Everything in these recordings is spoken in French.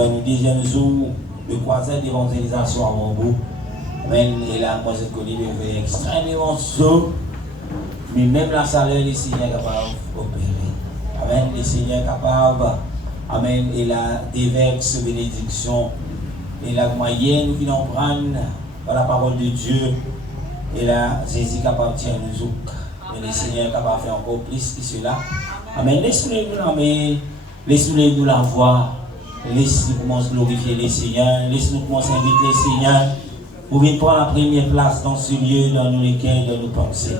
dans le deuxième jour de croisade d'évangélisation à Montbeau. Amen. Et là, moi, je connais des extrêmement chaud, mais même la salaire, le Seigneur est capable d'opérer. Amen. Le Seigneur est capable, amen, et la déverse bénédiction, et la moyenne qui nous prendre par la parole de Dieu, et là, Jésus est capable de tenir nous. Mais le Seigneur est capable de faire encore plus que cela. Amen. Laissez-nous la voix. Laissez-nous commencer à glorifier les Seigneurs. Laissez-nous commencer à inviter les Seigneurs pour venir prendre la première place dans ce lieu, dans nos cœurs, dans nos pensées.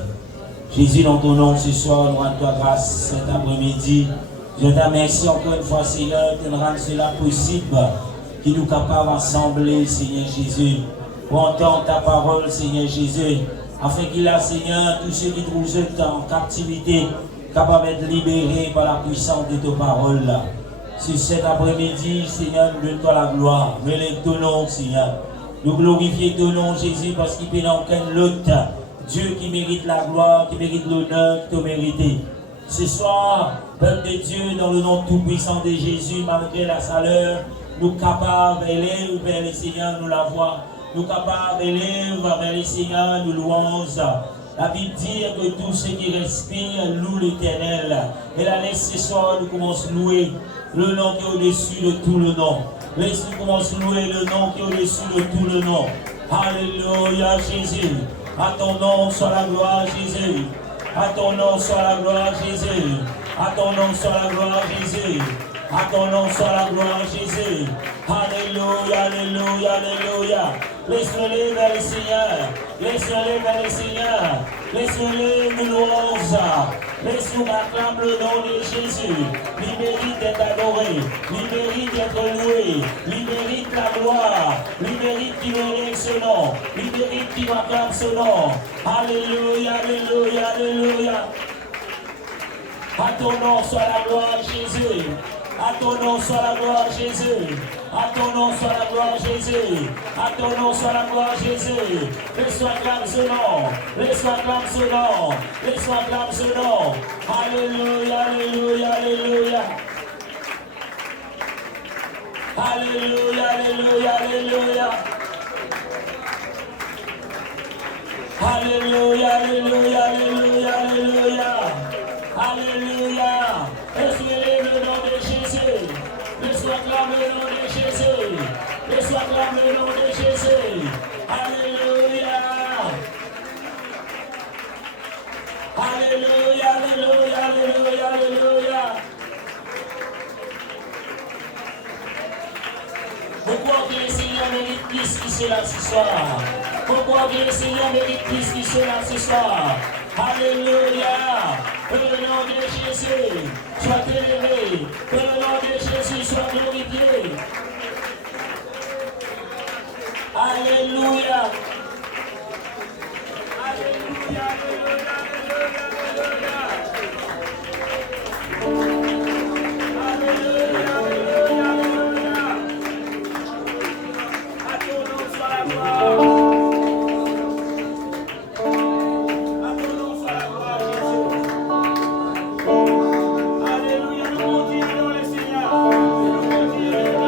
Jésus, dans ton nom, ce soir, nous rendons toi grâce cet après-midi. Je te remercie encore une fois, Seigneur, de rendre cela possible, qu'il nous capable d'assembler, Seigneur Jésus, pour entendre ta parole, Seigneur Jésus, afin qu'il a, Seigneur, tous ceux qui trouvent en captivité, capables d'être libérés par la puissance de ta parole. Sur cet après-midi, Seigneur, nous donne-toi la gloire. Relève ton nom, Seigneur. Nous glorifions ton nom, Jésus, parce qu'il n'y a aucun autre Dieu qui mérite la gloire, qui mérite l'honneur, qui te mérite. Ce soir, peuple de Dieu, dans le nom tout-puissant de Jésus, malgré la chaleur, nous capables d'élever vers le Seigneur, nous la voix. Nous capables d'élever vers le Seigneur, nous louons. La Bible dit que tous ceux qui respirent louent l'Éternel. Et la laisse ce soir, nous commençons à louer le nom qui est au-dessus de tout le nom. Laisse-nous commencer à louer le nom qui est au-dessus de tout le nom. Alléluia, Jésus. À ton nom soit la gloire, Jésus. À ton nom soit la gloire, Jésus. À ton nom soit la gloire, Jésus. À ton nom soit la gloire, Jésus. Alléluia, alléluia, alléluia. Laisse-nous aller vers le Seigneur. Laisse-nous aller vers le Seigneur. Laisse-nous aller, nous louons. Laisse-nous acclamer le nom de Jésus. Il mérite d'être adoré. Il mérite d'être loué. Il mérite la gloire. Il mérite qu'il mérite ce nom. Il mérite qu'il acclame ce nom. Alléluia, alléluia, alléluia. À ton nom soit la gloire, Jésus. À ton nom soit la gloire, Jésus. À ton nom soit la gloire, Jésus. À ton nom soit la gloire, Jésus. Laisse-moi acclamer ce nom. Laisse-moi acclamer ce nom. Laisse-moi acclamer ce nom. Alléluia, alléluia, alléluia. Alléluia, alléluia, alléluia. Alléluia, alléluia, alléluia, alléluia. Alléluia. Laisse-moi le nom de Jésus. Laisse-moi acclamer le nom de Jésus. Laisse-moi acclamer le nom de Jésus. Alléluia. Alléluia, alléluia, alléluia, alléluia. Pourquoi que le Seigneur mérite plus que cela ce soir? Pourquoi que le Seigneur mérite plus que cela ce soir? Alléluia. Que le nom de Jésus soit élevé. Que le nom de Jésus soit glorifié. Alléluia. Alléluia, alléluia, alléluia, alléluia. Alléluia, alléluia, alléluia. À ton nom soit la gloire. Alléluia, nous continuons le Seigneur. Nous continuons.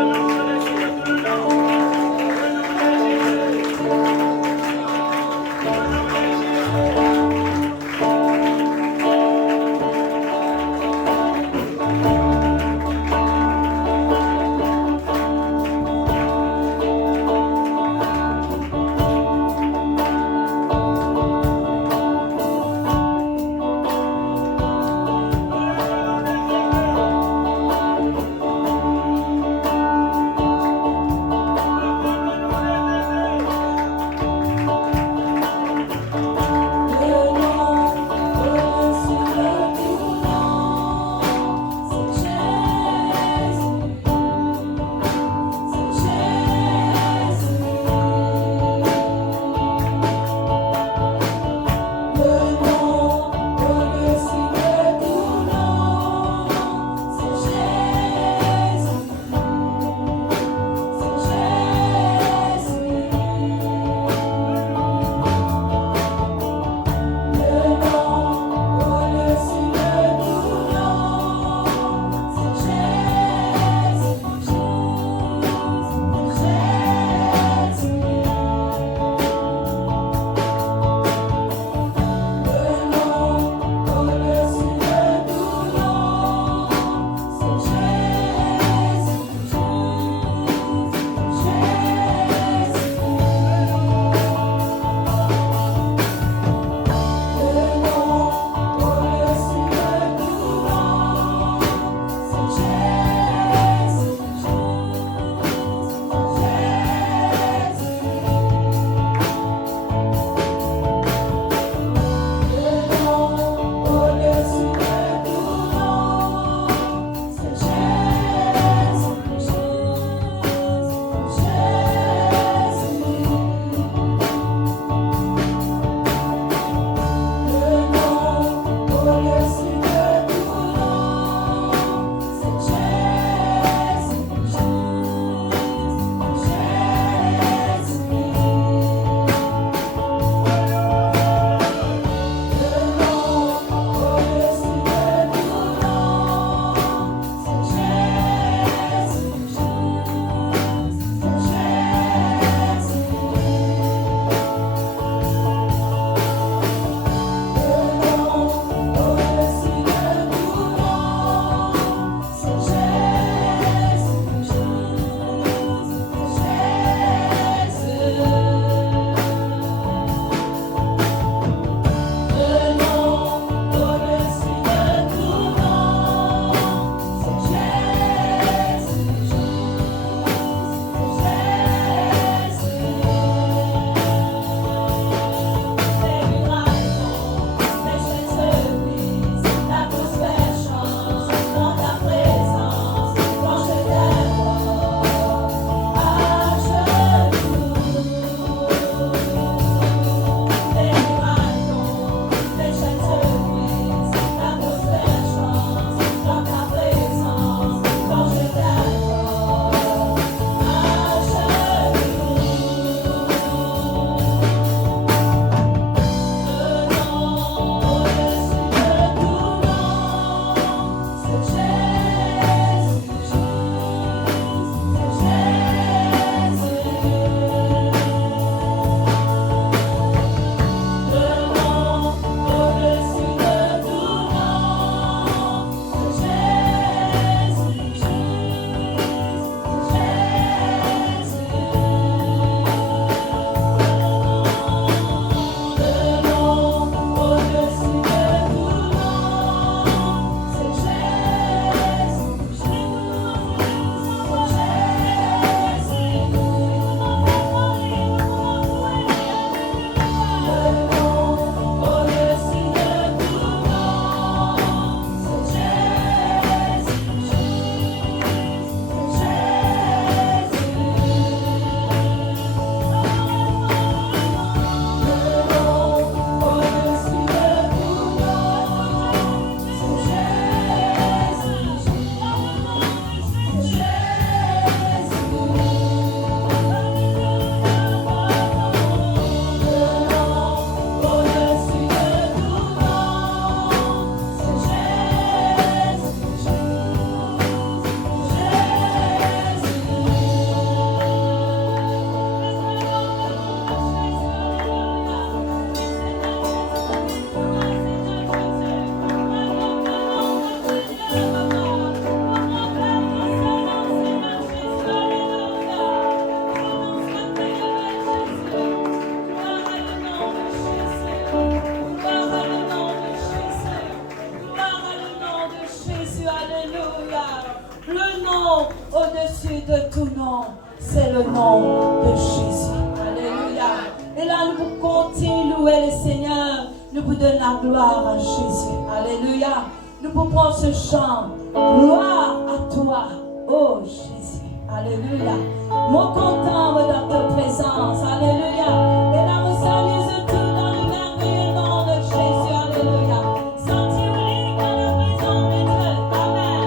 au-dessus de tout nom, c'est le nom de Jésus. Alléluia. Et là, nous pouvons continuer louer le Seigneur. Nous pouvons donner la gloire à Jésus. Alléluia. Nous pouvons prendre ce chant. Gloire à toi, oh Jésus. Alléluia. Mon content dans ta présence. Alléluia. Et là, nous saluons tout dans le merveilleux nom de Jésus. Alléluia. Sentez-vous libre dans la présence de Dieu. Amen.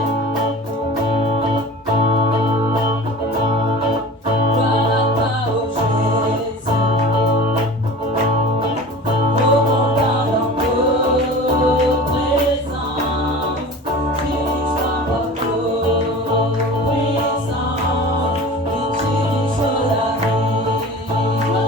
Gloire à toi, oh Jésus. Mon content dans ta présence. Utilise ta puissance. Utilise la vie.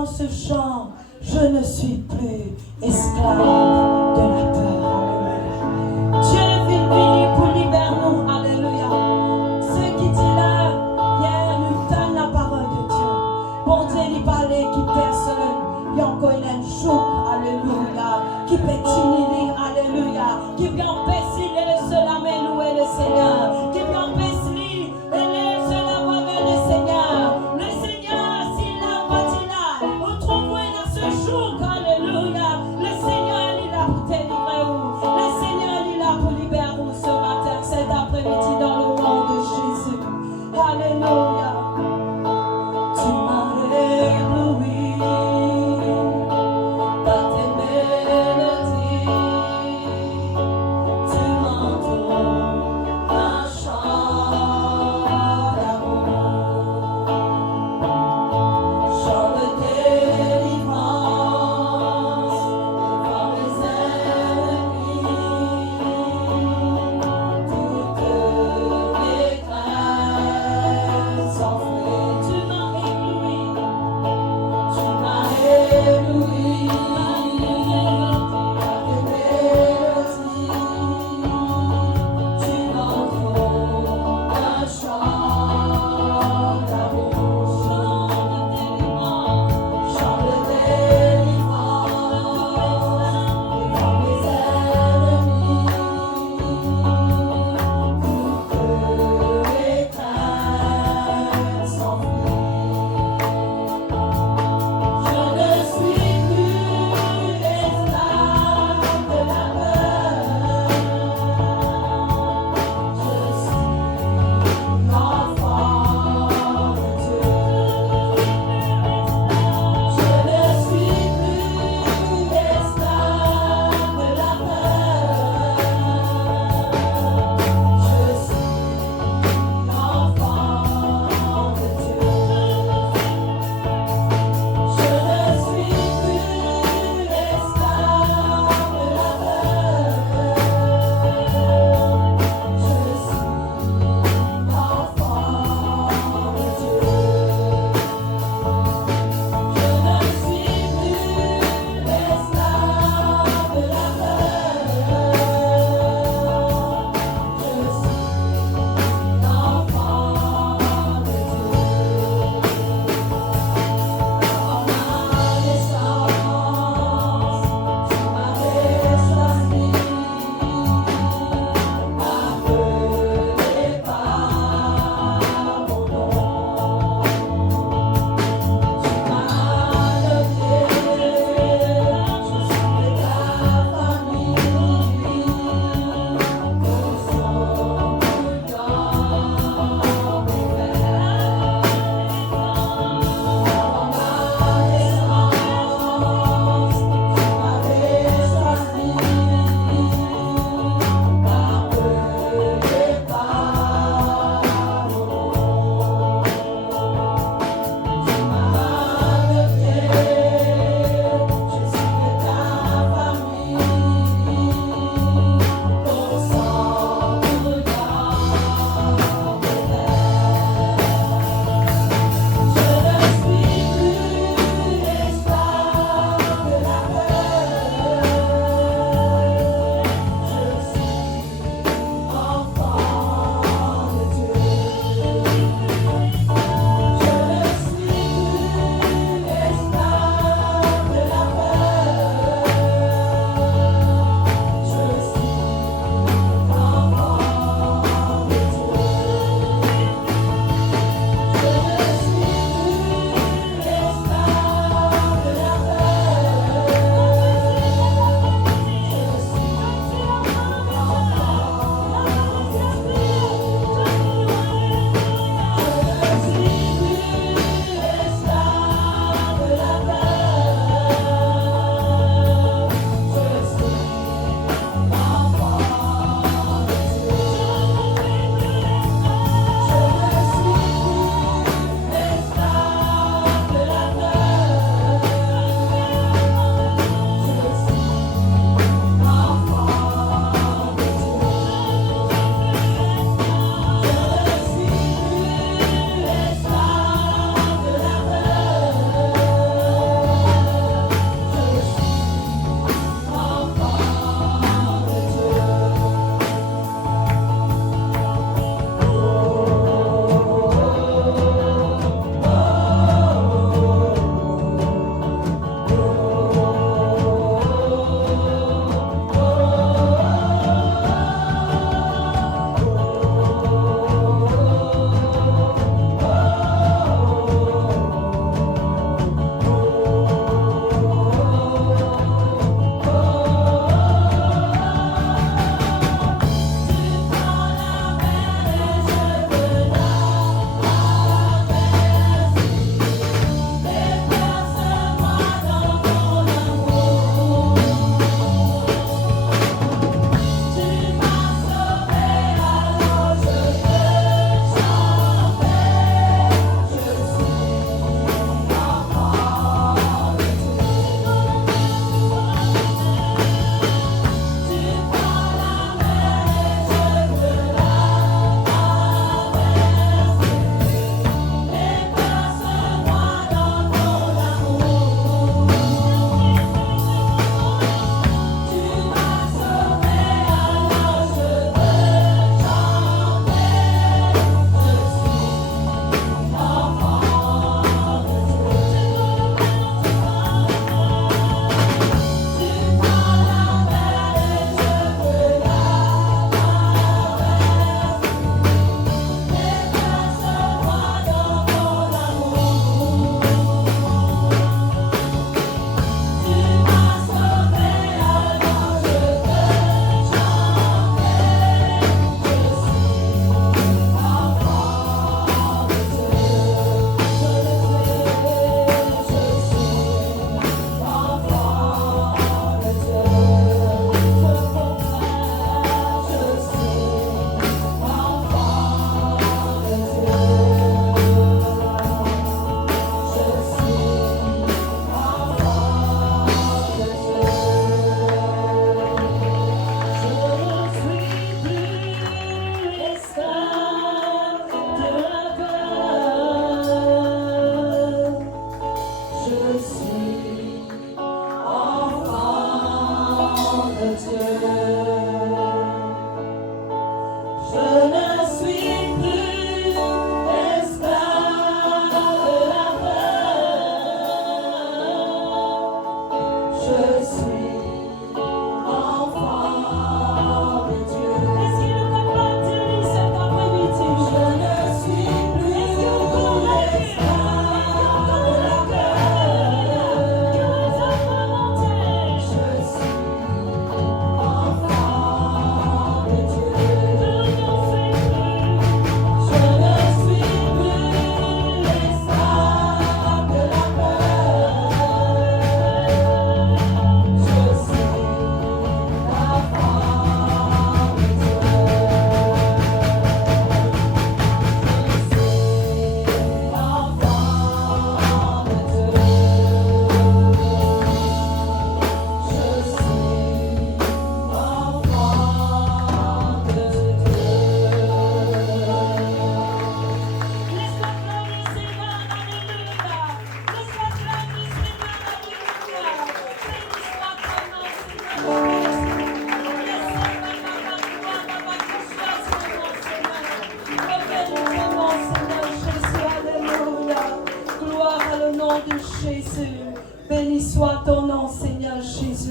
reprends ce chant. Je ne suis plus esclave de la peur. Alléluia. Dieu est venu pour libérer nous. Alléluia. Ce qui dit là, hier, nous donne la parole de Dieu. Bon Dieu, il parlait qui personne. Il y a encore un choc. Alléluia. Qui peut t'inhiber. Alléluia. Qui peut empêcher cela, mais louer le Seigneur. Qui peut empêcher cela, va vers le Seigneur. Le Seigneur, s'il a bâti là, retrouve-moi dans ce jour. Alléluia. Le Seigneur, il est là pour te livrer. Le Seigneur, il est là pour libérer ce matin, cet après-midi, dans le nom de Jésus. Alléluia. Tu m'as ébloui par tes mélodies. Tu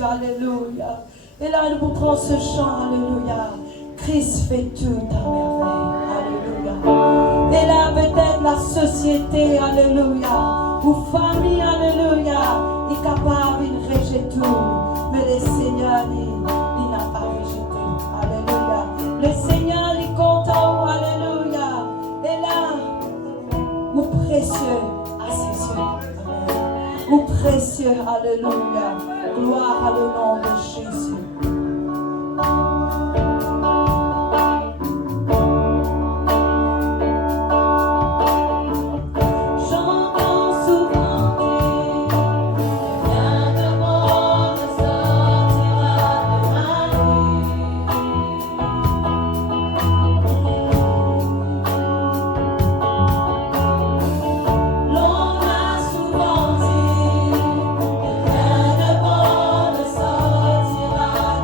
Alléluia. Et là, nous prenons ce chant, alléluia. Christ fait tout à merveille, alléluia. Et là, peut-être la société, alléluia, ou famille, alléluia, est capable de rejeter tout. Mais le Seigneur, il n'a pas rejeté, alléluia. Le Seigneur, il est content, alléluia. Et là, ou précieux à ses yeux, ou précieux, alléluia. Gloire à le nom de Jésus. Rien de bon ne sortira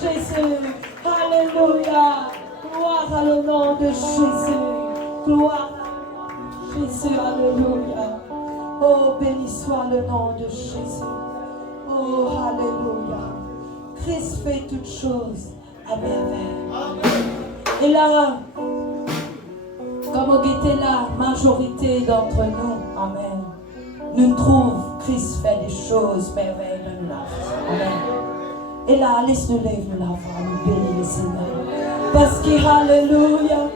Jésus. Alléluia. Gloire à le nom de Jésus. Gloire à Jésus. Alléluia. Oh, béni soit le nom de Jésus. Oh, alléluia. Christ fait toutes choses à merveille. Et là, comme on était la majorité d'entre nous, amen, nous trouvons Christ fait des choses merveilleuses dans nous. Amen. Et là, laisse-nous lever nous l'avant, nous bénir le Seigneur. Parce que, alléluia,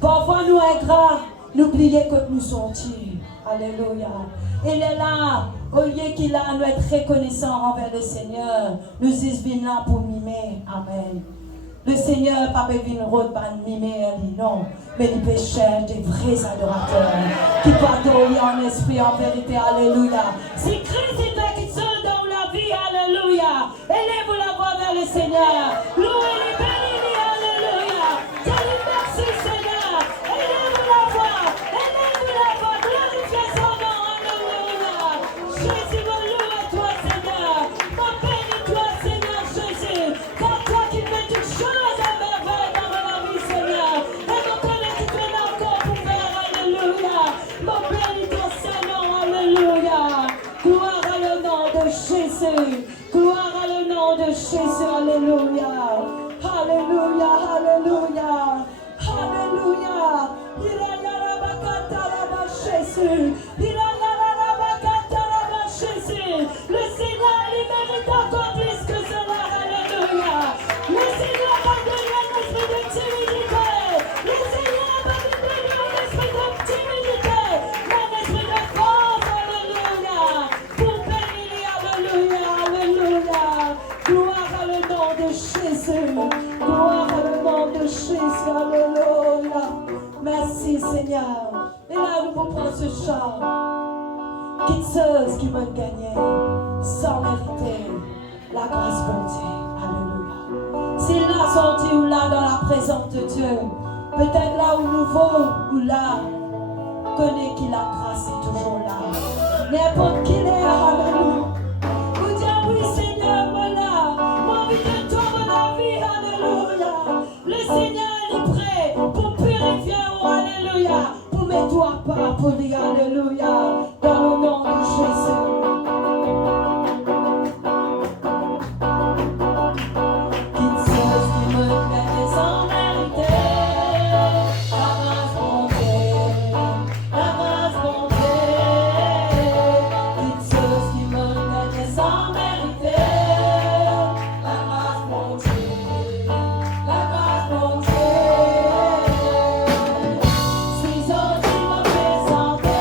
parfois nous ingrats, n'oubliez que nous sommes tués. Alléluia. Il est là, au lieu qu'il a, nous être reconnaissants envers le Seigneur, nous sommes là pour mimer. Amen. Le Seigneur, pas venir pas mimer, non, mais il peut chercher des vrais adorateurs qui pardonnent en esprit, en vérité. Alléluia. Si Christ est quelque chose dans la vie, alléluia, élève la voix vers le Seigneur. Louez-le, bénis-le, alléluia. Salut, merci Seigneur. Élève la voix, glorifiez son nom, alléluia. Jésus, me loue à toi, Seigneur. Mon bénis-toi, Seigneur Jésus. Car toi qui fais toutes choses à merveille dans ma vie, Seigneur. Et mon connaît que tu es là encore pour faire, alléluia. Mon bénis ton Saint-Nom, alléluia. Gloire à le nom de Jésus. Gloire à le nom de Jésus, alléluia. Alléluia, alléluia. Alléluia. Il a la bakata la Jésus. Il a la bakata la Jésus. Le Seigneur, il mérite encore plus que cela, alléluia. Le Seigneur va donner un esprit de timidité. Le Seigneur va donner un esprit de timidité. Un esprit de force, alléluia. Pour bénir, alléluia, alléluia. Gloire à le nom de Jésus. Gloire à le nom de Jésus, alléluia. Merci Seigneur. Et là, nous pouvons prendre ce chant. Quitteuse qui m'a gagné sans mériter la grâce bonté. Alléluia. S'il l'a senti ou là dans la présence de Dieu, peut-être là où nouveau ou là, connaît qu'il la grâce est toujours là. N'importe qui est, alléluia. Vous dites oui Seigneur, voilà. Moi, envie de toi, mon vie, alléluia. Le Seigneur est prêt pour purifier, oh, alléluia. Pour mettre toi à part, pour dire alléluia. Dans le nom de Jésus. Suis-en qui m'a présenté.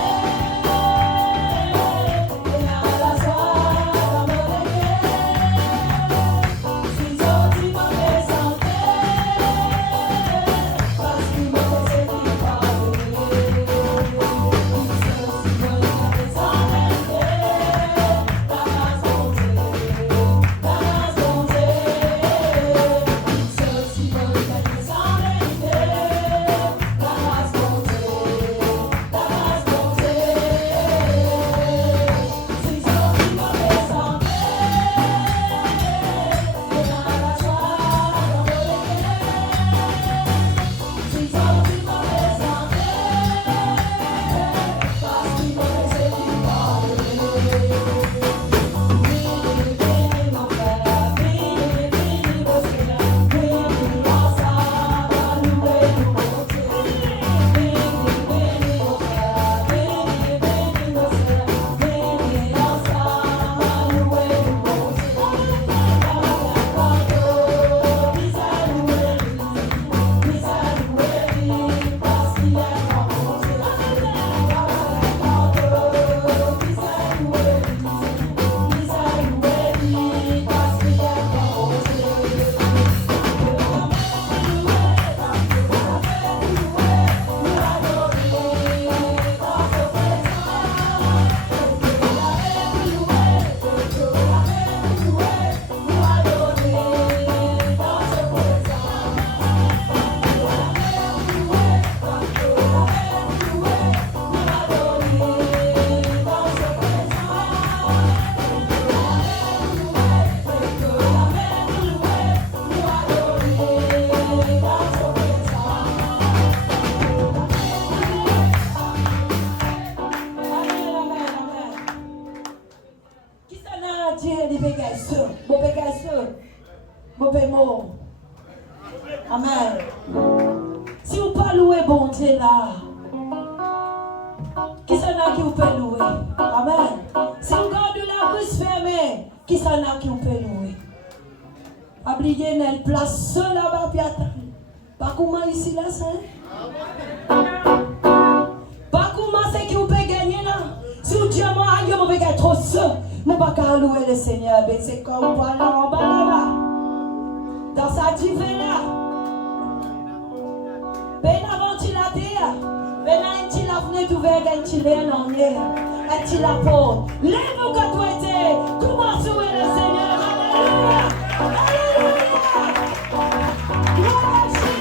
bon. Amen. Si vous ne pas louer bon Dieu là, qui s'en a qui vous peut louer? Amen. Si vous gardez la bouche fermée, qui s'en a qui vous peut louer? Oubliez une place seule là-bas puis attendre. Pas comment ici là, ça? Pas comment c'est qui vous peut gagner là? Si vous dites moi, je vais gagner trop seul, je ne vais pas louer le Seigneur. Ben c'est comme voilà en bas là-bas. Dans sa divine là. Ben avant tu la terre. Ben là, tu la fenêtre ouverte, tu l'as en l'air. Tu la porte. Lève-vous quand tu étais. Comment louer le Seigneur? Alléluia. Alléluia. Gloire à Jésus.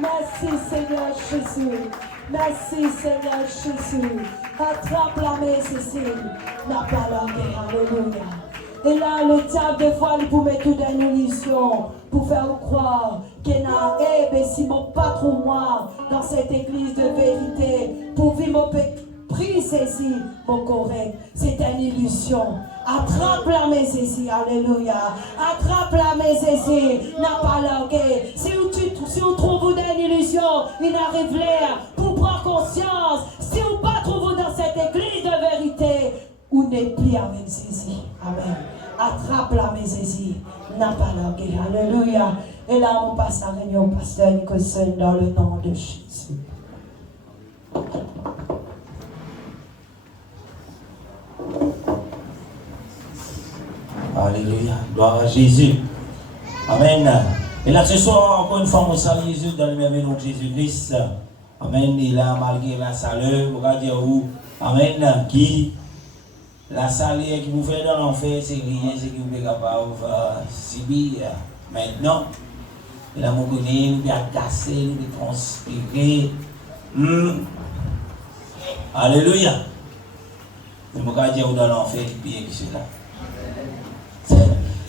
Merci Seigneur Jésus. Merci Seigneur Jésus. Attrape la main Cécile. N'a pas langue. Alléluia. Et là, le diable, des fois, il vous met toute une illusion pour faire croire qu'il n'a si mon patron, moi, dans cette église de vérité, pour vivre mon prix, ceci, mon correct. C'est une illusion. Attrape la main, ceci, alléluia. Attrape la main, ceci, n'a pas langué. Si vous trouvez une illusion, il arrive l'air pour prendre conscience. Si vous pas trouvez dans cette église de vérité, ou n'est plus avec Jésus. Amen. Attrape la mésésie. N'a pas langué. Alléluia. Et là, on passe à la réunion pasteur Nicholson dans le nom de Jésus. Alléluia. Gloire à Jésus. Amen. Et là, ce soir, encore une fois, on salue Jésus dans le merveilleux nom de Jésus-Christ. Amen. Et là, malgré la saleur, on va dire où. Amen. Qui la salaire qui vous fait dans l'enfer, c'est rien, c'est que vous êtes capable de subir. Maintenant, là, vous connaissez, vous êtes cassé, vous êtes transpiré. Alléluia. Je ne dire dans l'enfer, puis que c'est là.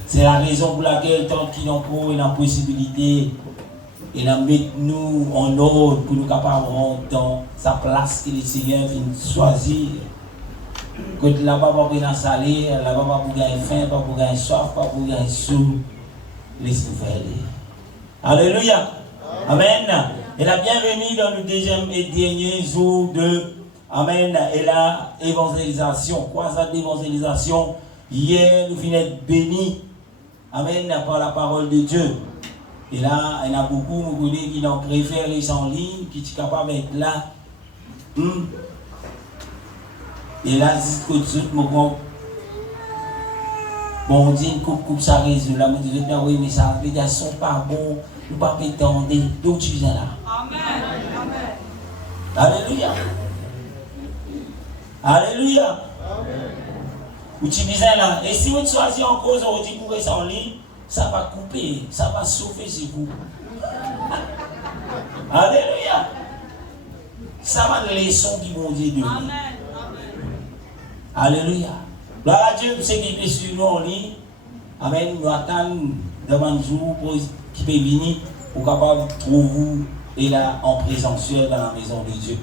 C'est la raison pour laquelle, tant qu'il y a encore une possibilité, et la mettre nous en ordre pour nous capables dans sa place que le Seigneur vient choisir. Quand là-bas, pas pour gagner salaire, là-bas, pas pour gagner faim, pas pour gagner soif, pas pour gagner sous, laisse-nous faire. Alléluia. Amen. Et la bienvenue dans le deuxième et dernier jour de Amen. Et la évangélisation, croisade d'évangélisation. Hier, nous venons d'être bénis. Amen. Par la parole de Dieu. Et là, il y en a beaucoup, vous connaissez, qui ont préféré en ligne, qui sont capables d'être là. Et là, c'est tout de suite, bon, on dit, coupe ça résout. Là, je dis, oui, mais ça, les gars sont pas bons, nous pas pétendre, d'où tu viens là. Amen. Alléluia. Alléluia. Où tu viens là. Et si vous choisissez en cause, on dit, pour rester en ligne, ça va couper, ça va souffler sur vous. Alléluia. Ça va être les leçons qui vont dire de lui. Alléluia. Gloire à Dieu, c'est qui est sur nous en ligne. Amen. Nous attendons devant le jour qui peut venir pour capable de trouver et là en présentiel dans la maison de Dieu.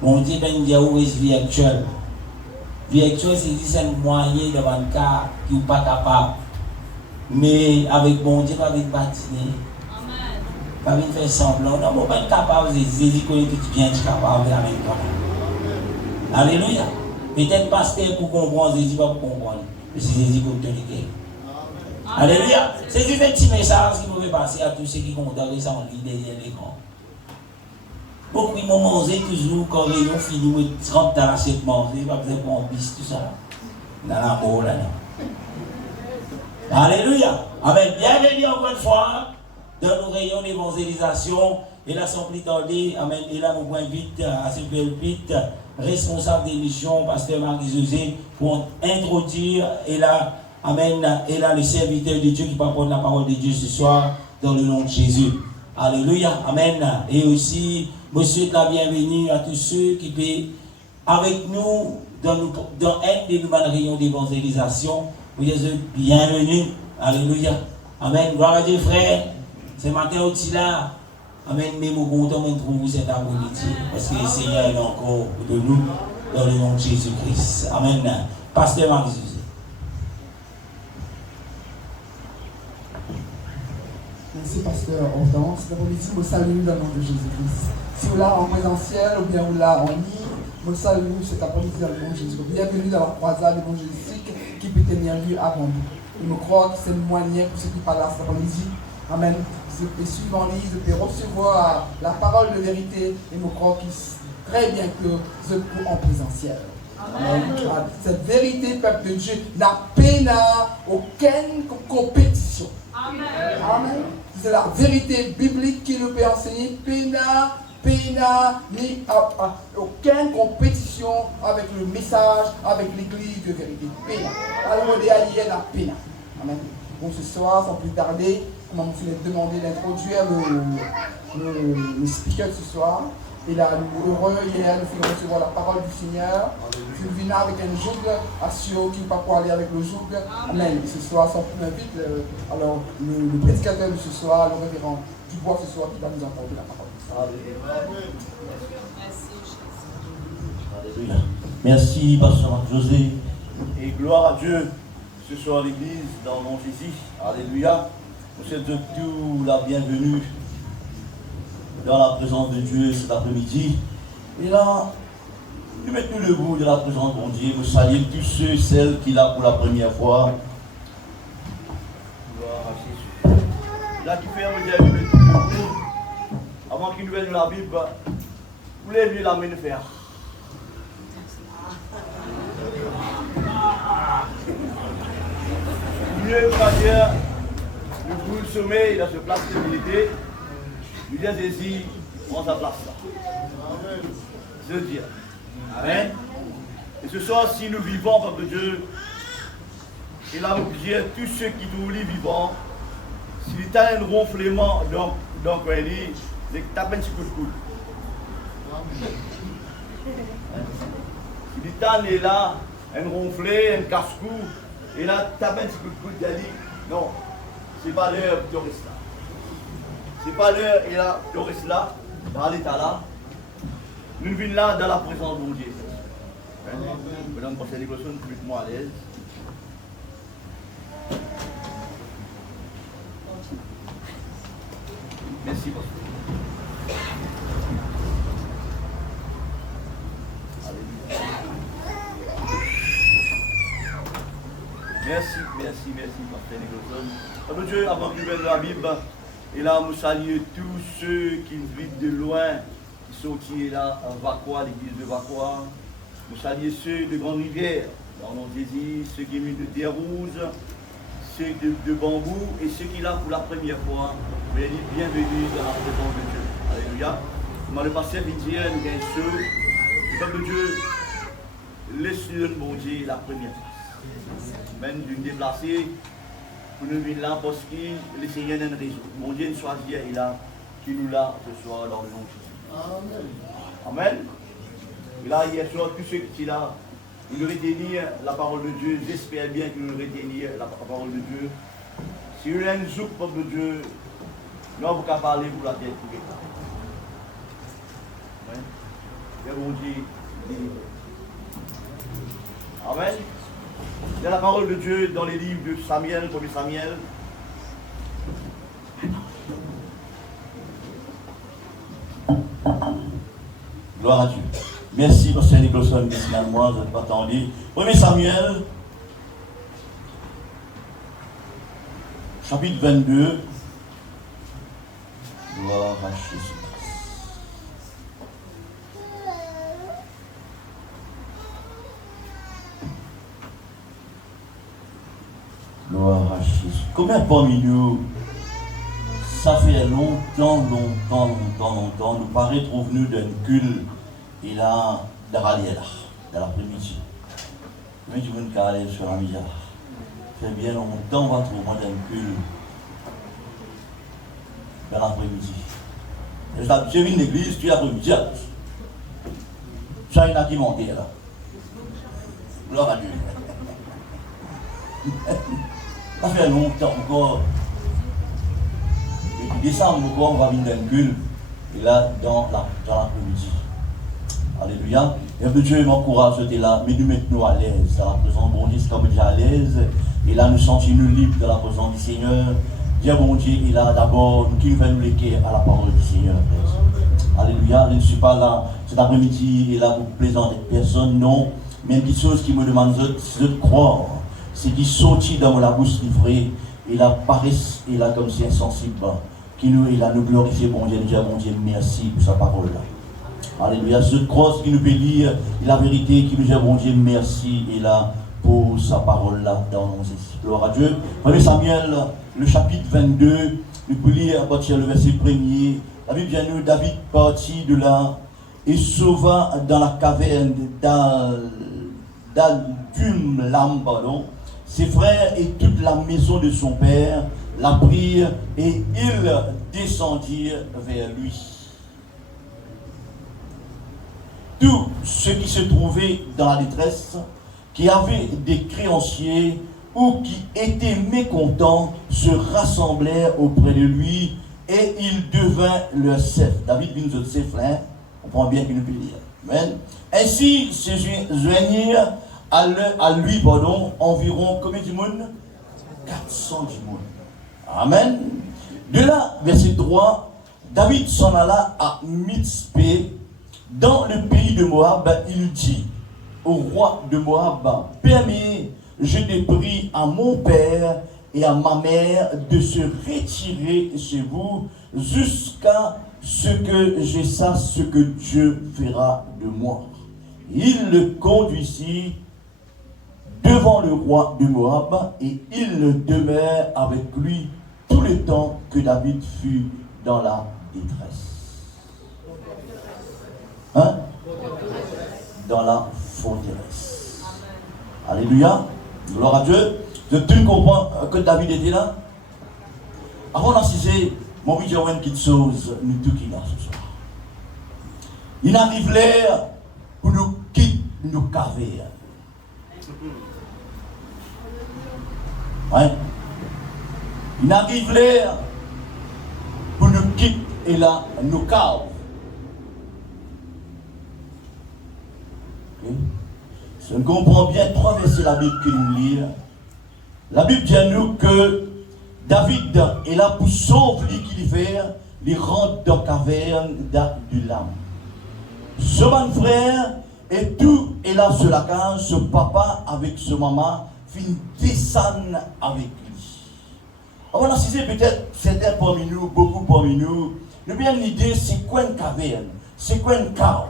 Mon Dieu, ben il y a où est vie actuelle. Vie actuelle, c'est un moyen devant le cas qui n'est pas capable. Mais avec mon Dieu, pas avec batiner. Pas avec faire semblant. Non, on pas capable de Jésus connaît que tu viens de capable avec toi. Alléluia. Peut-être pasteur pour comprendre, Jésus pas pour comprendre. Mais c'est Jésus pour te dire. Alléluia. C'est juste un petit message qui pouvait passer à tous ceux qui comptent dans les en ligne derrière l'écran. Beaucoup de moments, manger toujours quand les gens finissent, ils rentrent dans l'assiette manger, pas besoin qu'on bise tout ça. Dans l'amour là. Alléluia. Amen. Bienvenue encore une fois dans nos rayons d'évangélisation et l'Assemblée tardée. Amen. Et là, nous invite à ce pulpite, responsable d'émission, pasteur Marie-José, pour introduire et là, amen, et là, le serviteur de Dieu qui parle la parole de Dieu ce soir dans le nom de Jésus. Alléluia. Amen. Et aussi, je souhaite la bienvenue à tous ceux qui peuvent avec nous dans un des nouvelles rayons d'évangélisation. Vous êtes bienvenus. Alléluia. Amen. Gloire à Dieu, frère. Ce matin aussi là. Amen. Mais nous comptons de trouver cet après-midi. Parce que le Seigneur est encore de nous dans le nom de Jésus-Christ. Amen. Pasteur Marie-José. Merci, pasteur Hortense. Cet après-midi, je salue dans le nom de Jésus-Christ. Si vous là en présentiel ou bien vous là en ligne, je salue cet après-midi dans le nom de Jésus. Bienvenue dans la croisade évangélistique qui peut tenir lieu avant nous. Je me crois que c'est le moyen pour ceux qui parlent là cet après-midi. Amen. Je peux suivre en ligne, je peux recevoir la parole de vérité et je crois qu'il est très bien que je peux en présentiel. Amen. Cette vérité, peuple de Dieu, n'a aucune compétition. Amen. Amen. C'est la vérité biblique qui nous peut enseigner. Ni aucune compétition avec le message, avec l'église de vérité. Alors, on est allié à la pena. Amen. Donc, ce soir, sans plus tarder, m'a demandé d'introduire le speaker de ce soir. Il a heureux hier, nous faisons recevoir la parole du Seigneur. Je viens là avec un joug, assure qu'il ne va pas aller avec le joug. Amen. Ce soir, sans plus vite, alors le prédicateur de ce soir, le révérend Dubois ce soir, qui va nous apporter la parole. Alléluia. Merci, pasteur José. Et gloire à Dieu, ce soir l'église, dans le nom de Jésus. Alléluia. Nous souhaitons tous la bienvenue dans la présence de Dieu cet après-midi. Et là, nous mettons le bout de la présence de mon Dieu. Nous saluons tous ceux et celles qui là pour la première fois. Gloire à Jésus. Là qui fait un médias, avant qu'il nous vienne la Bible, vous levez la main de fer. Mieux pas dire, le bout le sommet, il a ce place de stabilité. Il y a Jésus, prends sa place là. Je veux dire. Amen. Et ce soir, si nous vivons, peuple de Dieu, il a obligé tous ceux qui nous lient vivants, s'il y a un ronflement, donc il dit, c'est que tu as un petit coup de coude. S'il est là, un ronflé, un casse-cou, et là, tu as un petit coup de coude, il a dit, non, c'est pas l'heure de rester là. C'est pas l'heure, et là, de rester là, dans l'état là. Nous venons là dans la présence de Dieu. Madame Pasteur Nicholson, plus que moi à l'aise. Merci, Pasteur. Merci, Pasteur Nicholson. Notre Dieu, avant que nous vienne de la Bible, et là, nous saluons tous ceux qui nous vivent de loin, qui sont qui là à Vacois, l'église de Vacois. Nous saluons ceux de Grande-Rivière, dans le nom de Jésus, ceux qui viennent de Terrouze, ceux de Bambou, et ceux qui là pour la première fois. Bienvenue dans la présence de Dieu. Alléluia. Nous le pasteur Vidier, nous gagnons ceux. Le peuple de Dieu, laisse-le bon Dieu la première place. Même d'une déplacée, pour nous venir là parce que le Seigneur a une raison. Mon Dieu nous choisit et là, qui nous l'a ce soir dans le nom de Jésus. Amen. Amen. Et là, hier soir, tous ceux qui sont là, nous retenir la parole de Dieu. J'espère bien que nous retenir la parole de Dieu. Si vous avez une soupe, peuple de Dieu, nous avons qu'à parler pour la tête pour l'État. Amen. Et mon Dieu, amen. Il y a la parole de Dieu dans les livres de Samuel, 1er Samuel. Gloire à Dieu. Merci, Pasteur Nicholson, merci à moi, je ne pas attendu. 1er Samuel, chapitre 22. Gloire à Jésus. Gloire à Jésus. Combien parmi nous, ça fait longtemps, nous paraît revenu d'un culte, et là, dans l'après-midi. Mais du monde qui allait sur la misère. Ça fait bien longtemps, on va trouver d'un culte, dans l'après-midi. J'ai vu une église, tu as l'après-midi. Ça, il a qui monter là. Gloire à Dieu. Ça fait longtemps encore. Et puis décembre encore, on va venir d'un culte. Et là, dans l'après-midi. Alléluia. Et que Dieu m'encourage, j'étais là, mais nous mettons à l'aise. Dans la présence de mon Dieu, c'est comme déjà à l'aise. Et là, nous sentons-nous libres dans la présence du Seigneur. Dieu, mon Dieu, il a d'abord, nous qui nous faisons l'équerre à la parole du Seigneur. Alléluia. Je ne suis pas là cet après-midi et là pour plaisanter personne, non. Mais une petite chose qui me demande de croire. C'est qui sortit dans la bouche livrée, et la paresse, et là comme c'est insensible, qui nous, et là nous glorifier, bon Dieu, merci pour sa parole là. Alléluia, ce cross qui nous peut lire, et la vérité qui nous dit, bon Dieu, merci, et là pour sa parole là, dans nos esprits. Gloire à Dieu. 1 Samuel, le chapitre 22, nous pouvons lire à partir du verset 1er. La Bible dit nous, David partit de là, et sauva dans la caverne d'Adullam, ses frères et toute la maison de son père, la prirent et ils descendirent vers lui. Tous ceux qui se trouvaient dans la détresse, qui avaient des créanciers ou qui étaient mécontents, se rassemblèrent auprès de lui et il devint leur chef. David vient de chef là, on prend bien qu'il nous peut lire. Amen. Ainsi se joignirent à lui, environ combien de monde? 400 du monde. Amen. De là, verset 3, David s'en alla à Mitzpé, dans le pays de Moab. Il dit au roi de Moab, permets, je te prie à mon père et à ma mère de se retirer chez vous jusqu'à ce que je sache ce que Dieu fera de moi. Il le conduisit devant le roi de Moab et il demeure avec lui tout le temps que David fut dans la détresse. Hein? Dans la forteresse. Alléluia. Gloire à Dieu. Tu comprends que David était là? Avant d'assister, mon vie, j'ai une petite chose, nous tous qui là ce soir. Il arrive l'air pour nous quitter nos cavernes. Ouais. Il arrive l'air pour nous quitter et là, nos caves. Okay. Si on comprend bien trois versets de la Bible que nous lisons, la Bible dit à nous que David est là pour sauver les faire, les rendre dans la caverne de l'âme. Ce mon frère et tout est là sur la case, ce papa avec ce maman, fin descendre avec lui. On va assister peut-être certains parmi nous, beaucoup parmi nous, nous bien l'idée c'est quoi une caverne, c'est quoi une cave.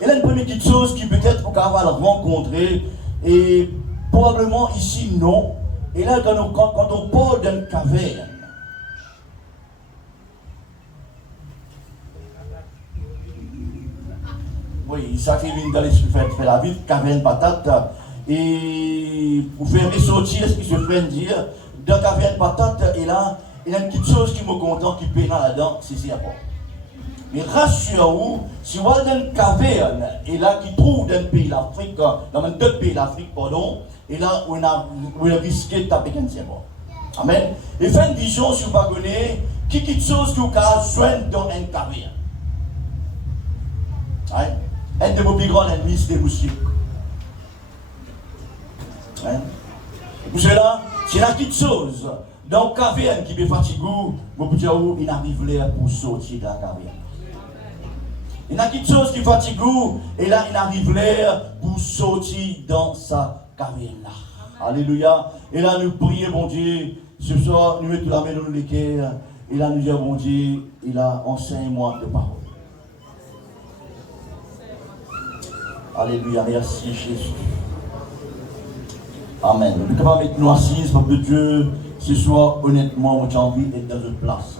Et là une première petite chose qui peut-être pour qu'on va le rencontrer, et probablement ici non. Et là quand on parle d'une caverne, oui, ça qui vient dans l'esprit fait la vie, caverne patate, et pour faire ressortir ce qui se fait dire, dans caverne patate, et là, il y a une petite chose qui me content, qui paye là-dedans, c'est ça. Mais rassurez-vous, si vous avez une caverne, et là, qui trouve dans le pays d'Afrique, dans deux pays d'Afrique, pardon, et là, on a risqué de taper quelqu'un. Amen. Et faites une vision, si vous ne connaissez pas, qui quelque chose que vous avez besoin dans une caverne. Hein? Un de vos plus grands ennemis, c'est des moustiques. Hein? Pour cela, c'est la petite chose. Dans la caverne qui me fatigue, vous pouvez dire, il arrive là pour sortir de la caverne. Il y a quelque chose qui fatigue, et là, il arrive là pour sortir dans sa caverne là. Alléluia. Et là, nous prions, bon Dieu, ce soir, nous mettons la main dans le cœur, et là, nous disons, bon Dieu, il a enseigné-moi de parole. Alléluia, merci Jésus. Amen. Nous ne pouvons pas mettre nous assises, parce que Dieu, ce soir, honnêtement, j'ai envie d'être dans une place.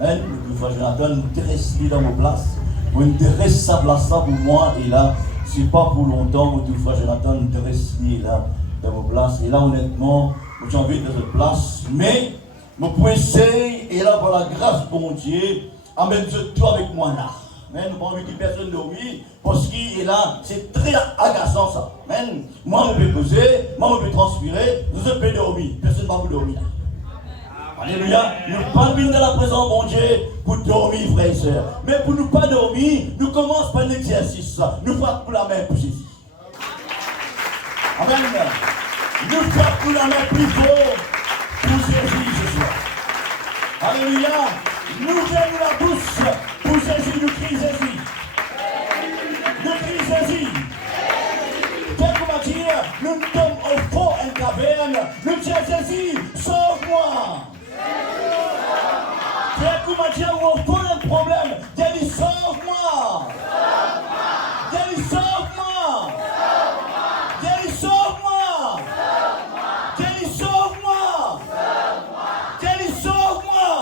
Amen. Le frère Jonathan nous dresse dans nos places. Nous dresse sa place là pour moi, et là, c'est pas pour longtemps, le frère Jonathan nous dresse là dans nos places. Et là, honnêtement, j'ai envie d'être dans une place. Mais, nous pouvons essayer, et là, par la grâce de bon Dieu, à mettre tout avec moi là. Mais nous n'avons pas envie que personne dormir, parce qu'il est là, c'est très agaçant ça. Amen. Moi, je peux poser, moi, je peux transpirer, vous pouvez dormir, personne ne va vous dormir. Alléluia. Nous ne pas venir dans la présence de mon Dieu pour dormir, frères et sœurs. Mais pour ne pas dormir, nous commençons par l'exercice. Nous frappons la main pour Jésus. Amen. Nous frappons la main plus fort pour Jésus ce soir. Alléluia. Nous ouvrons la bouche pour Jésus, nous crions Jésus. Nous crions Jésus. Quelqu'un va dire, nous sommes au fond en caverne. Nous disons Jésus, sauve-moi. Quelqu'un va dire, au fond d'un problème. Jésus, sauve-moi. Jésus, sauve-moi. Jésus, sauve-moi. Jésus, sauve-moi. Jésus, sauve-moi.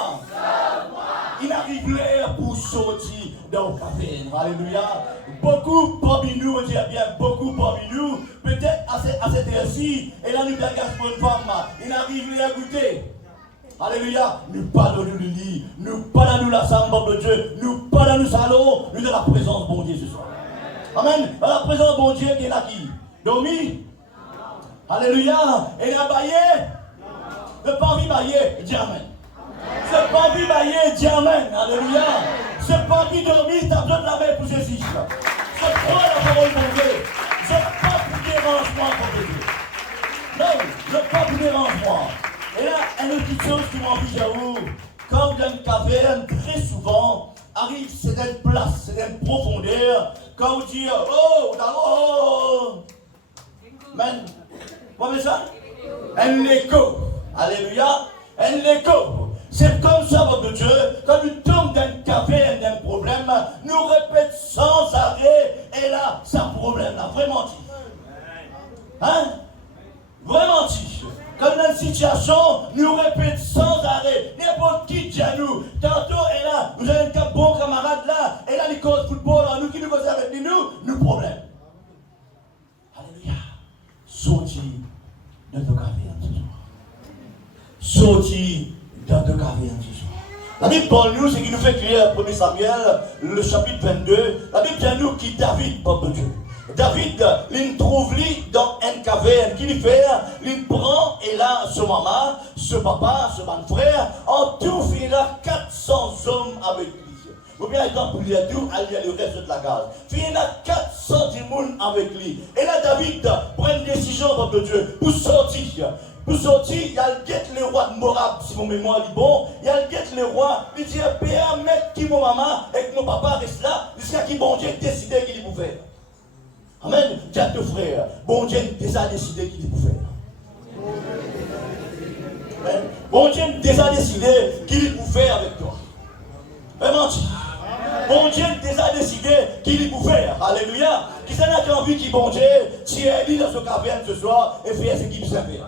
Il arrive là pour sortir dans la caverne. Alléluia. Beaucoup parmi nous, on dit bien beaucoup parmi nous, peut-être à cette heure-ci, et là nous regardons pour une femme, il arrive là à goûter. Alléluia. Nous pardonnons le lit. Nous pardonnons la samba de Dieu. Nous pardonnons le salon. Nous dans la présence de bon Dieu ce soir. Amen. Dans la présence de bon Dieu qui est là qui? Dormi? Alléluia. Et il a baillé? Ne pas envie bailler. Dis amen. C'est pas envie bailler. Dis amen. Alléluia. C'est pas envie dormir. Tu as besoin de la main pour ceci. C'est quoi la parole de Dieu? C'est pas pour dérangement pour Dieu. Non, c'est pas pour dérangement. Et là, une autre petite chose qui m'a envie de vous. Quand vous avez une caverne, très souvent, arrive certaines places, certaines profondeurs. Quand vous dites, oh, oh, man, quoi mais ça? Un écho. Alléluia. Un écho. C'est comme ça, votre Dieu, quand nous tombons dans une caverne, d'un problème, nous répète sans arrêt, et là, c'est un problème, là, vraiment dit. Hein? Vraiment dit. Comme dans une situation, nous répète sans arrêt, n'importe qui dit à nous, tantôt, et là, vous avez un bon camarade là, et là, les causes football, nous qui nous causent avec nous problème. Alléluia. Sorti de nos cavernes ce soir. Sorti dans deux cavernes ce soir. La Bible parle nous, c'est qui nous fait crier 1 Samuel, le chapitre 22. La Bible dit à nous qui David, peuple de Dieu. David, il trouve lui dans une caverne. Qui lui fait? Il prend, et là, ce maman, ce papa, ce bon frère, en tout, il a 400 hommes avec lui. Ou bien, exemple, il y a tout, il y a le reste de la case. Il a 400 personnes avec lui. Et là, David prend une décision, peuple de Dieu, pour sortir. Pour sortir, il y a le guette le roi de Moab, si mon mémoire est bon. Il y a le guette le roi, il dit, permettre qui mon maman et que mon papa reste là, jusqu'à qui bon Dieu décide qu'il vous fait. Amen. Dis à tes frères, bon Dieu déjà décidé qu'il vous fait. Amen. Bon Dieu déjà décidé qu'il vous fait avec toi. Vraiment dit. Bon Dieu déjà décidé qu'il vous fait. Alléluia. Qui s'en a envie qui bon Dieu, si elle est dans ce caverne ce soir et fait ce qu'il vous fait.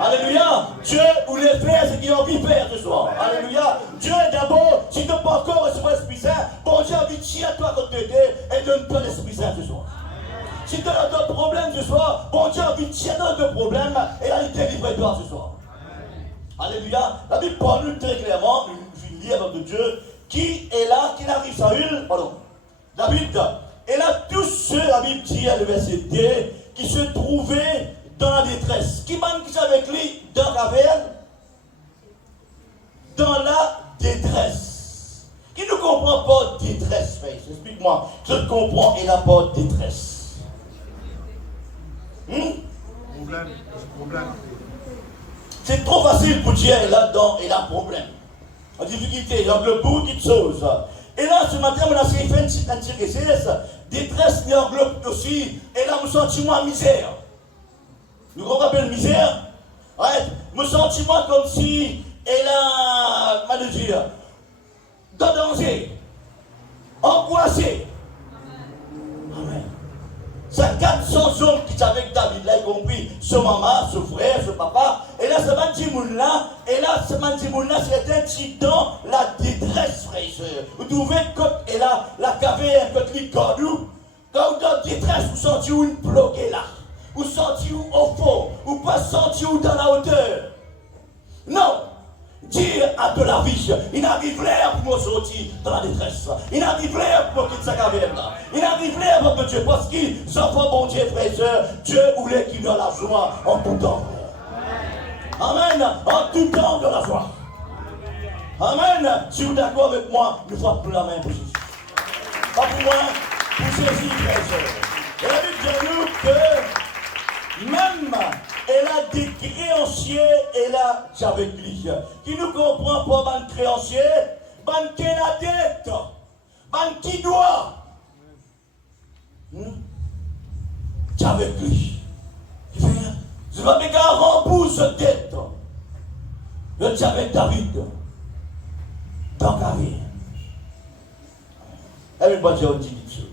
Alléluia. Dieu voulait faire ce qu'il a envie de faire ce soir. Alléluia. Dieu d'abord, si tu n'as pas encore recevoir l'Esprit Saint, bon Dieu a envie de chier à toi quand tu étais et donne-toi l'Esprit Saint ce soir. Si tu as d'autres problèmes ce soir, bon Dieu a envie de chier à d'autres problèmes et il délivre toi ce soir. Alléluia. La Bible parle nous très clairement, une livre de Dieu, qui est là, qui arrive Saül, pardon, David. Et là, tous ceux, la Bible dit à le verset 2, qui se trouvaient dans la détresse. Qui manque qui avec lui dans la caverne? Dans la détresse. Qui ne comprend pas détresse, frère? Explique-moi. Je ne comprends et n'a pas détresse. Problème. C'est trop facile pour dire là-dedans et là problème. En difficulté, il y a beaucoup de choses. Et là, ce matin, on a fait une détresse. Détresse, il englobe aussi. Et là, mon sentiment de misère. Nous comprenons la misère? Ouais, mon sentiment comme si elle a, comment dire, dans danger, angoissé. Amen. C'est 400 hommes qui étaient avec David, là, y compris ce maman, ce frère, ce papa. Et là, ce Mandimoun-là, c'est un petit dans la détresse, frère et soeur. Vous trouvez que et là, la caverne, quand il garde nous, quand vous êtes dans détresse, vous sentez où une bloquée là. Vous sentez où au fond, ou pas sentez où dans la hauteur. Non. Dire à de la vie, il arrive l'air pour me sortir dans la détresse. Il arrive l'air pour quitter sa caverne. Il arrive l'air pour Dieu, parce qu'ils enfants, bon Dieu, frères et sœurs, Dieu voulait qu'il donne la joie en tout temps. Amen. En tout temps de la joie. Amen. Si vous êtes d'accord avec moi, nous frappons pour la main pour Jésus. Pas pour moi, pour Jésus, frères et sœurs. Et la Bible dit nous que même elle a des créanciers, elle a avec lui. Qui ne comprend pas, ban créancier, ban qui la dette, ban qui doit. Avec lui. Je ne vais pas rembourser cette dette. Je suis avec David. Dans la vie. Everybody a dit quelque chose.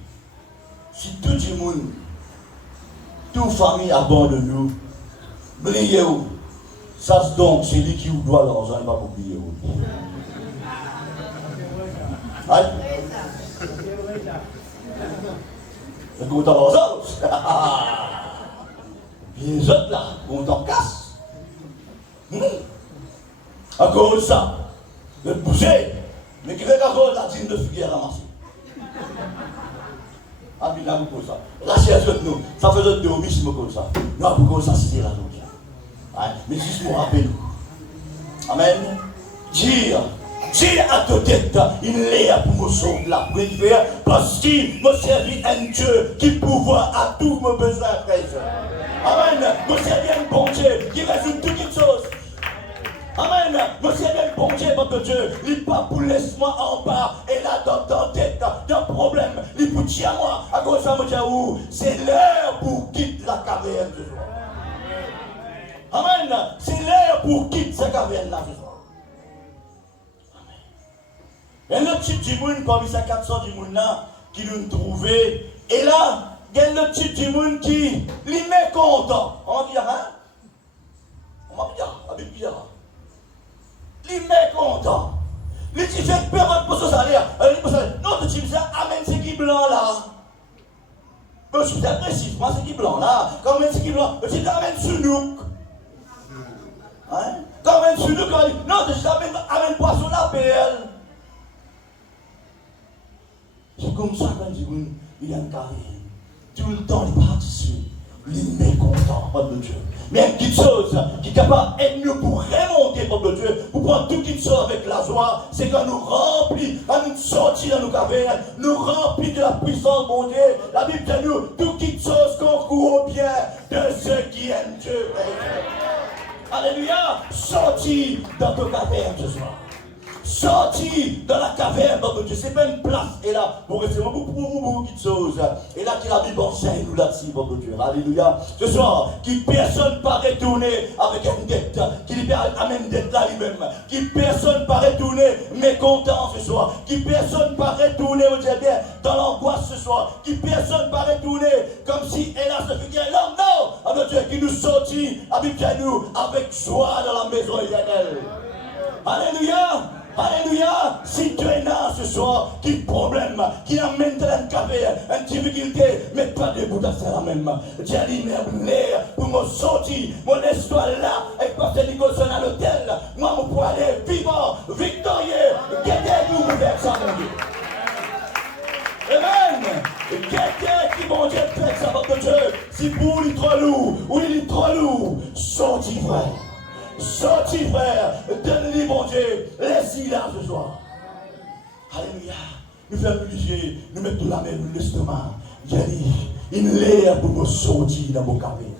Si tout le monde, toute famille abandonne nous, oubliez-vous. Ça se donne, c'est lui qui vous doit l'argent, il ne va pas oublier. C'est comme dans l'argent. Les autres là, on t'en casse. À cause de ça, de bouger, mais qui fait à cause de la dîme de figuière ramassée. Ah, bien là, pour ça. La chair de nous, ça fait de nous, mais comme ça. Nous, pour ça, c'est là, nous. Mais juste pour rappeler nous. Amen. Dire à ta tête, il est pour me sauver la prière, parce qu'il me servit un Dieu qui pouvoir à tout mes besoins, frère. Amen. Me servit un bon Dieu qui résout toutes les choses. Amen. Me servit un bon Dieu, votre Dieu. Il n'est pas pour laisse-moi en bas, et là dans ta tête, d'un problème. Il pour dire à moi, à cause de ça, me dire où c'est l'heure pour quitter la caverne ce soir. Amen. C'est l'heure pour quitter cette caverne là ce soir. Il y a le type du monde, parmi ces 400 du monde là, qui nous trouvé. Et là, il y a le type du monde qui est mécontent. On va dire, hein? On va dire, avec Pierre. Il est mécontent. Il dit, fait peur pour son salaire. Non, tu dis ça, amène ce qui est blanc là. Je suis agressif, moi, ce qui est blanc là. Quand amène ce qui est blanc, tu dis, amène sous nous. Hein? Quand amène sous nous, non, tu dis, amène poisson la PL. C'est comme ça quand il y a un carré. Tout le temps, il participe. Il est mécontent, peuple de Dieu. Mais une petite chose qui est capable d'être mieux pour remonter, peuple de Dieu, pour prendre toute petite chose avec la joie, c'est quand nous remplit, quand nous sortis dans nos cavernes, nous remplit de la puissance, mon Dieu. La Bible dit nous, toute petite chose concourt au bien de ceux qui aiment Dieu. Alléluia. Sortis dans nos cavernes ce soir. Sorti dans la caverne, peuple de Dieu, c'est pas une place, et là, pour recevoir beaucoup de choses. Et là, qui la Bible enseigne nous là-dessus, peuple de Dieu. Alléluia. Ce soir, qui personne pas retourner avec une dette, qui amène une dette là lui-même, qui personne pas retourner mécontent ce soir, qui personne pas retourner, vous dites bien, dans l'angoisse ce soir, qui personne pas retourner comme si elle a ce figure. Non, notre Dieu, qui nous sortit, la Bible dit nous, avec joie dans la maison éternelle. Alléluia. Alléluia. Si tu es là ce soir, qui problème, qui amène de l'encaverne, une difficulté, mais pas de bout à faire la même. J'ai l'air pour me sortir, mon histoire là, et passer Nicholson à l'hôtel. Moi, je pourrais aller vivant, victorieux, guettez-vous vers ça, mon Dieu. Amen. Quelqu'un qui, mon Dieu, fait ça, votre Dieu, si pour il est trop lourd, ou il est trop lourd, sortis, frère. Sortis, frère, donne-lui, mon Dieu, laisse-y là ce soir. Alléluia. Nous faisons obligé, nous mettons la main dans l'estomac. Il a dit, il l'air pour me sortir dans mon caverne.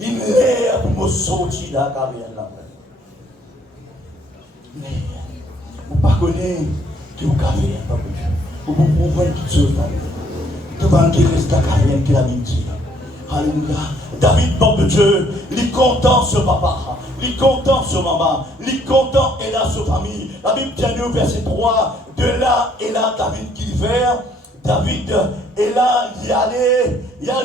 Il l'air pour me sortir dans la caverne là. Mais, vous ne connaissez pas que vous caverne, papa Dieu. Vous pouvez voir toutes choses là. Devant qu'il reste la caverne qui a dit. Alléluia. David, peuple de Dieu, il est content sur papa, il est content sur maman, il est content et là sur famille. La Bible dit au verset 3, de là et là, David qui fait. David est là, il y allait, il y a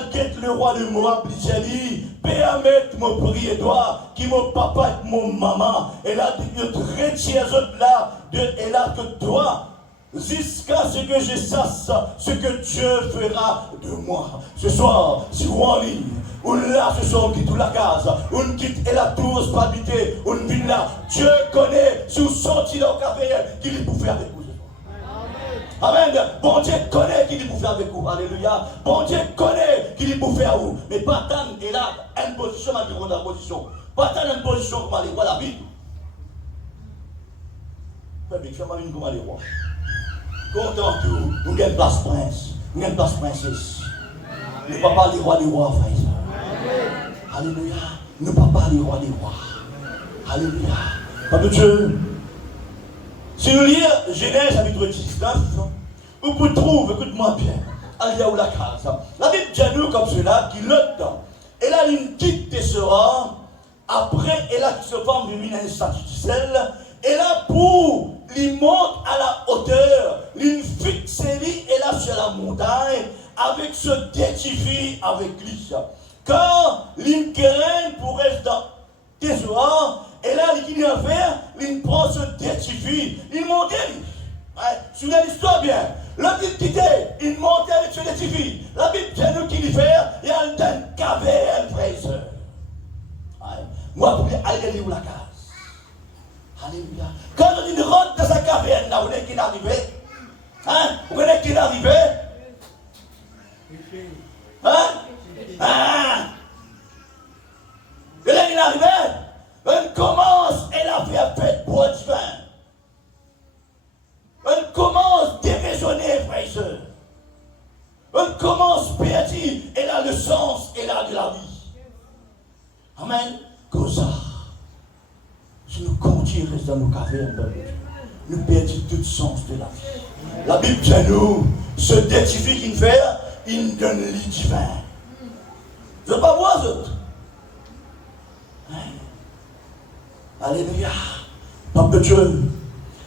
le roi de Moab, il a dit, permette mon prier toi, qui mon papa et mon maman, et là, il retire là, et là que toi, jusqu'à ce que je sache ce que Dieu fera de moi. Ce soir, si vous en ligne, on là ce soir, on quitte la case, on quitte et la tour, stabilité, on vit là. Dieu connaît, si vous sortez dans le café, qu'il est pour faire avec vous. Amen. Bon Dieu connaît qu'il est pour faire avec vous. Alléluia. Bon Dieu connaît qu'il est pour faire vous. Mais pas tant, et là, une position, malgré la position. Pas tant une position comme aller voir la Bible. Pas bien, je vais m'aller comme aller voir. Content que nous avons une place prince, nous avons une place princesse. Nous ne pouvons pas les rois des rois, frère. Alléluia. Nous ne pouvons pas les rois des rois. Alléluia. Papa Dieu, si nous lisons Genèse chapitre 19, vous pouvez trouver, écoute-moi bien, Alia ou la case. La Bible dit nous comme cela, qui le temps. Et là, il quitte tes sera. Après, elle a qui se forme de une statue de sel. Et là, pour il monte à la hauteur, il fixe lui et là sur la montagne, avec ce détifie avec lui. Quand il graine pour rester dans tes soirs, et là, il vient faire, il prend ce détifie, il monte lui. Sur l'histoire bien, la Bible dit, il monte avec ce détifie. La Bible dit nous qu'il fait, il y a une caverne, frère et soeur. Moi, pour aller où la case. Alléluia. Quand on rentre dans sa caverne, là, vous voyez qui est arrivé? Hein? Vous voyez qui est arrivé? Hein? Hein? Et là, il est arrivé. On commence, elle a fait fête pour du vin. On commence déraisonner, frères et sœurs. On commence perdu, elle a le sens, elle a de la vie. Amen. Comme ça, si nous continuons à rester dans nos cavernes, nous perdons tout sens de la vie. La Bible dit à nous, ce détifie qu'il fait, il nous donne le lit divin. Je ne veux pas voir les autres. Alléluia. Peuple de Dieu,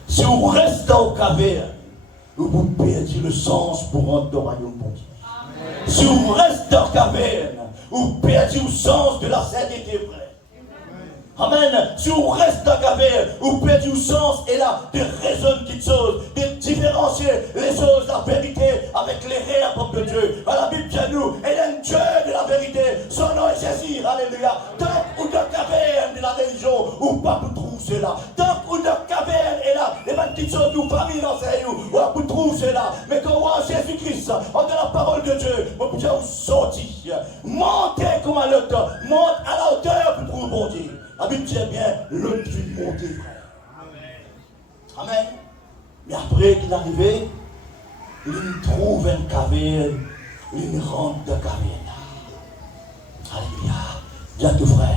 si vous restez dans vos cavernes, vous perdez le sens pour rentrer dans le royaume de Dieu. Si vous restez dans la caverne, vous perdez le sens de la sainteté vraie. Amen. Si vous restez dans la caverne, vous perdez le sens et là, de raisonner toutes choses, de différencier les choses, la vérité avec les réels, peuple de Dieu. À la Bible dit à nous, elle est un Dieu de la vérité. Son nom est Jésus. Alléluia. Tant ou dans la caverne de la religion, ou pas pour trouver cela. Tant ou dans la caverne et là, les petites choses, nous, famille, enseigne, ou pas pour trouver cela. Mais quand on voit Jésus-Christ, on a la parole de Dieu, on peut dire, vous sortir. Montez comme à l'autre, monte à la hauteur pour trouver bon Dieu. La Bible dit bien, l'autre fut monté, frère. Amen. Mais après qu'il est arrivé, il trouve une caverne, il rentre dans la caverne. Alléluia. Dis à ton frère,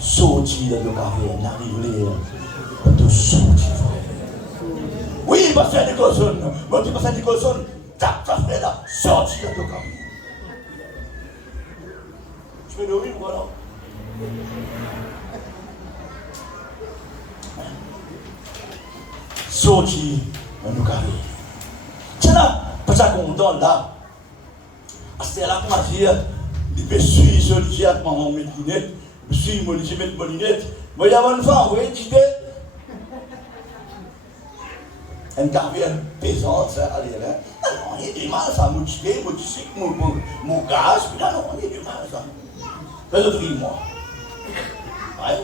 sortis de la caverne, arrive là, de sortir, frère. Oui, pasteur Nicholson, moi je dis pasteur Nicholson, tape ta frère là, sortis de la caverne. Je fais dormir, voilà. Sorti dans nos carrés. Tiens là, parce qu'on donne là. C'est là qu'on va dire, il peut suivre ce qui a maman met lunettes, il suit mon lit met mon lunette. Moi il y a une femme, vous voyez, tu sais. Une carrière pesante, ça, allez là. Non, il y a du mal, ça m'a tué, mon gaz, puis là, non, il y a du mal, ça. Fais-le-moi. Ouais.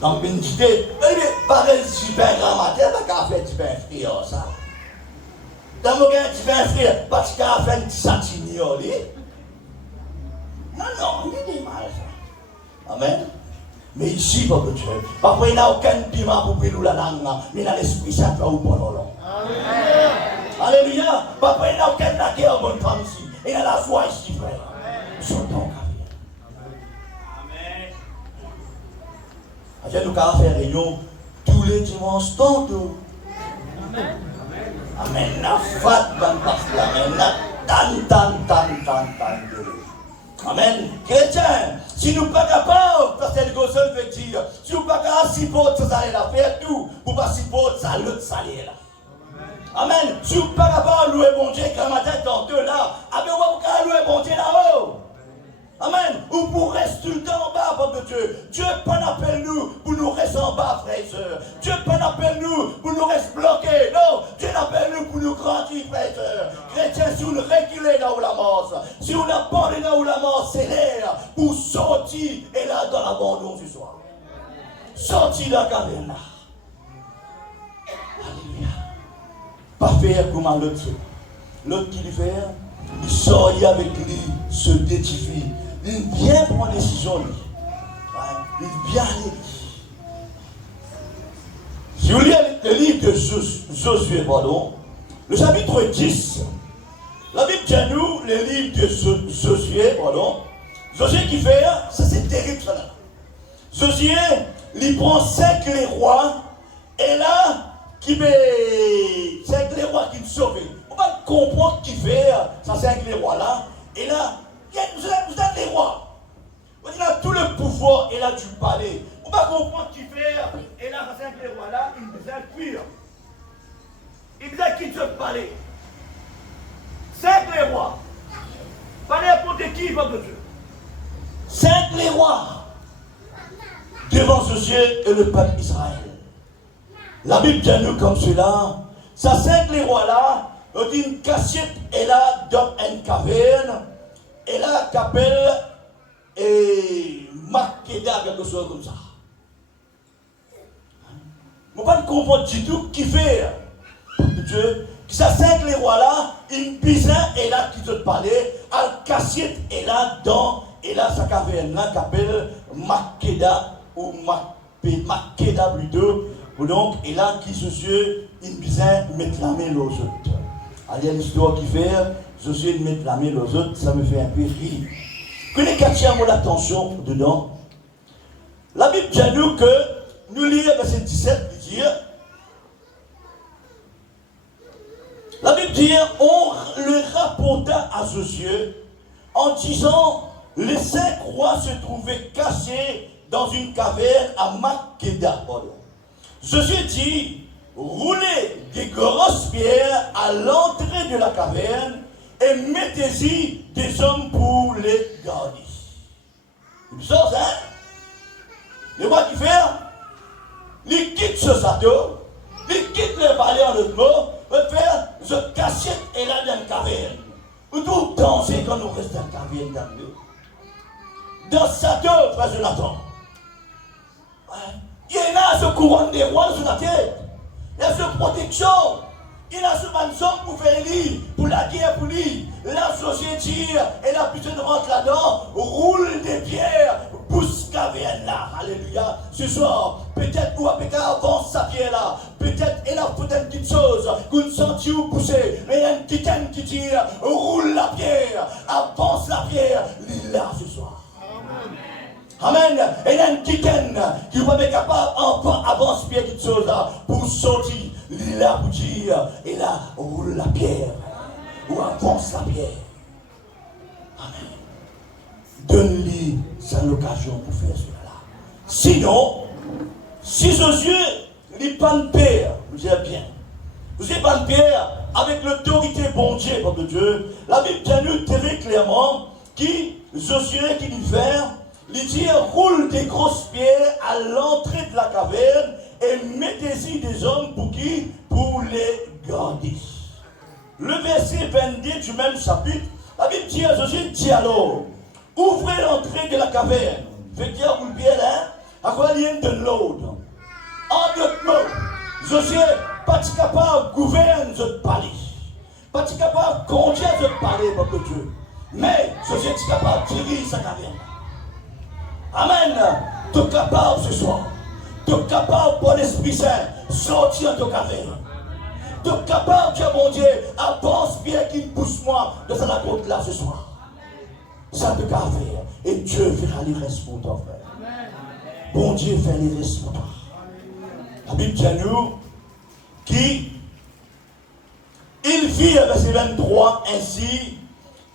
Donc, une idée, pareil, si ben grand-matin, t'as fait du ben frire, ça. Dans mon gars, du ben frire, parce qu'il a fait un petit satinioli. Non, il y a des mal, ça. Amen. Mais ici, peuple de Dieu, parfois il n'y a aucun piment pour nous la langue, mais il y a l'Esprit Saint là où pour nous. Alléluia. Parfois il n'y a aucun laquais en bonne femme ici. Il y a la foi ici, frère. Sortons. Amen. Nous allons faire réunion tous les dimanches tantôt. Amen. Amen. La fat ban pasteur. Amen. Tan. Amen. Chrétien, si nous ne sommes pas capables, parce que le gossel veut dire, si nous ne sommes pas capables de supporter ça, là, faire tout pour ne pas supporter ça, l'autre salaire là. Amen. Si nous ne sommes pas capables de louer bon Dieu, quand ma tête dans deux là, on va pas louer bon Dieu là-haut. Amen. Ou pour rester tout le temps en bas, peuple de Dieu. Dieu pas appelle nous pour nous rester en bas, frères et sœurs. Dieu pas appelle nous pour nous rester bloqués. Non, Dieu appelle nous pour nous grandir, frères et sœurs. Chrétiens, si vous nous reculez là où la mort, si vous n'abandonnez là où la mort, c'est l'air pour sortir et là dans l'abandon ce soir. Sortir dans la caverne là. Alléluia. Pas faire comme l'autre. L'autre qui lui fait, il sort avec lui, se détifie. Il vient prendre une décision. Il vient aller. Si vous lisez le livre de Josué, le chapitre 10, la Bible dit à nous, le livre de Josué, Josué qui fait, ça c'est terrible ça là. Josué, il prend 5 les rois, et là, qui met 5 les rois qui le sauvent. On va comprendre qui fait, ça 5 les rois là, et là, vous êtes les rois. Vous avez tout le pouvoir et là du palais. On va comprendre qui fait. Et là, ça c'est les rois là, ils nous cuire. Ils nous quittent le palais. 5 les rois. Pas n'importe qui, peuple de Dieu. 5 les rois. Devant Josué et le peuple Israël. La Bible dit à nous comme cela. Ça 5 les rois là, on dit une cachette est là dans une caverne. Et là, qu'appelle et Makeda, quelque chose comme ça. Je ne comprends pas du tout qui fait. Dieu, qui ça 5 les rois là, une bizin est là qui te parlait, al cassiette est là dans, et là sa caverne là, qui appelle Makeda, ou Makeda plutôt, ou donc, et là qui Josué, une bizin, met la main aux autres. Il y a l'histoire qui fait, Josué met la main aux autres, ça me fait un peu rire. Connais qu'à mon attention dedans. La Bible dit nous que, nous lisons verset 17, il dit, la Bible dit, on le rapporta à Josué en disant, les 5 rois se trouvaient cachés dans une caverne à Makeda. Josué dit, roulez des grosses pierres à l'entrée de la caverne et mettez-y des hommes pour les garder. C'est bizarre, hein? Les rois qui font, ils quittent ce château, ils quittent le palais en autre mot, ils faire, je cachette et là dans la caverne. Nous tous danser quand nous restons dans la caverne dans nous. Dans ce château, frère Jonathan, il y a ce courant des rois sur la tête, il y a ce protection. Il a ce manson pour faire lire, pour la guerre, pour lire. La société, et la putain rentre là-dedans, roule des pierres, pousse caverne là. Alléluia. Ce soir, peut-être ou peut-être avance sa pierre là. Peut-être elle a peut-être une petite chose, qu'on sentit ou pousser. Mais il y a une titane qui tire, roule la pierre, avance la pierre. Il est là ce soir. Amen. Et il y a une titane qui va être capable d'avance pierre quelque chose là pour sortir. Il est là pour dire, et là, roule la pierre, ou avance la pierre. Amen. Donne-lui sa l'occasion pour faire cela. Sinon, si Josué n'est pas de père, vous êtes bien, vous n'êtes pas de père avec l'autorité bon Dieu, peuple de Dieu, la Bible dit nous très clairement qui, Josué qui dit faire, il dit roule des grosses pierres à l'entrée de la caverne et mettez-y des hommes pour qui? Pour les garder. Le verset 22 du même chapitre, la Bible dit à Josué, dit alors, ouvrez l'entrée de la caverne. Fait dire vous le bien là, à quoi il y a de l'autre. En d'autres mots, Josué, pas capable de gouverner notre palais. Pas capable de conduire notre palais, peuple de Dieu. Mais Josué est capable de diriger sa caverne. Amen. Tu es capable ce soir. Tu es capable, pour l'Esprit Saint, sortir de ta caverne. Tu es capable, Dieu mon Dieu, avance bien qu'il pousse moi de cette côte là ce soir. Ça te faire. Et Dieu fera les restes pour toi, frère. Bon Dieu fait les restes pour toi. La Bible dit à nous qui il vit, verset 23, ainsi,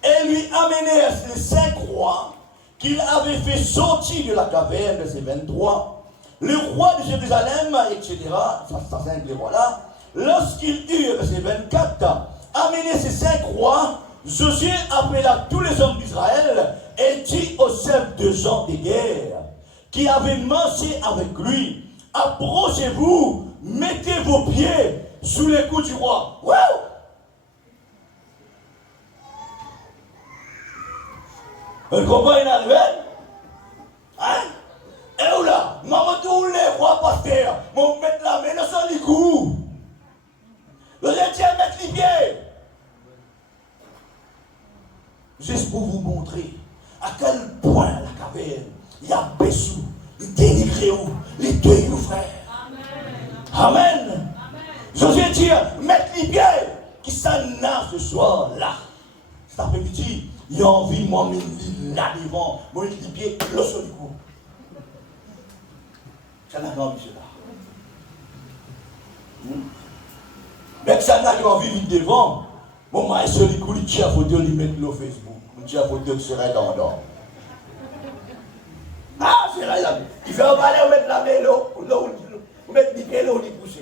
et lui amenait les 5 rois qu'il avait fait sortir de la caverne, verset 23, le roi de Jérusalem, etc., ça 5 les rois là, lorsqu'il eut, verset 24, amené ces 5 rois, Josué appela tous les hommes d'Israël et dit aux chefs de gens de guerre qui avaient marché avec lui, approchez-vous, mettez vos pieds sous les coups du roi. Wow! Le combat est arrivé? Hein? Et où là? Maman, tous les rois pasteurs vont mettre la main sur les coups. Le tiens mettre les pieds. Juste pour vous montrer à quel point la caverne, il y a Bessou, il dénigré où, les deux frères. Amen. Amen. Josué dit, mettre les pieds qui s'en a ce soir là. Cet après-midi, il a envie de moi là devant, moi les pieds, le sol du cou. Ça n'a pas envie de cela. Mais ça n'a pas envie de devant. Bon, moi, sur les coups, il tient à photo, il met le Facebook. Il tient à photo, il serait dans l'or. Ah, c'est là, il fait un balai, on met la main là, on met les pieds là, on les pousse.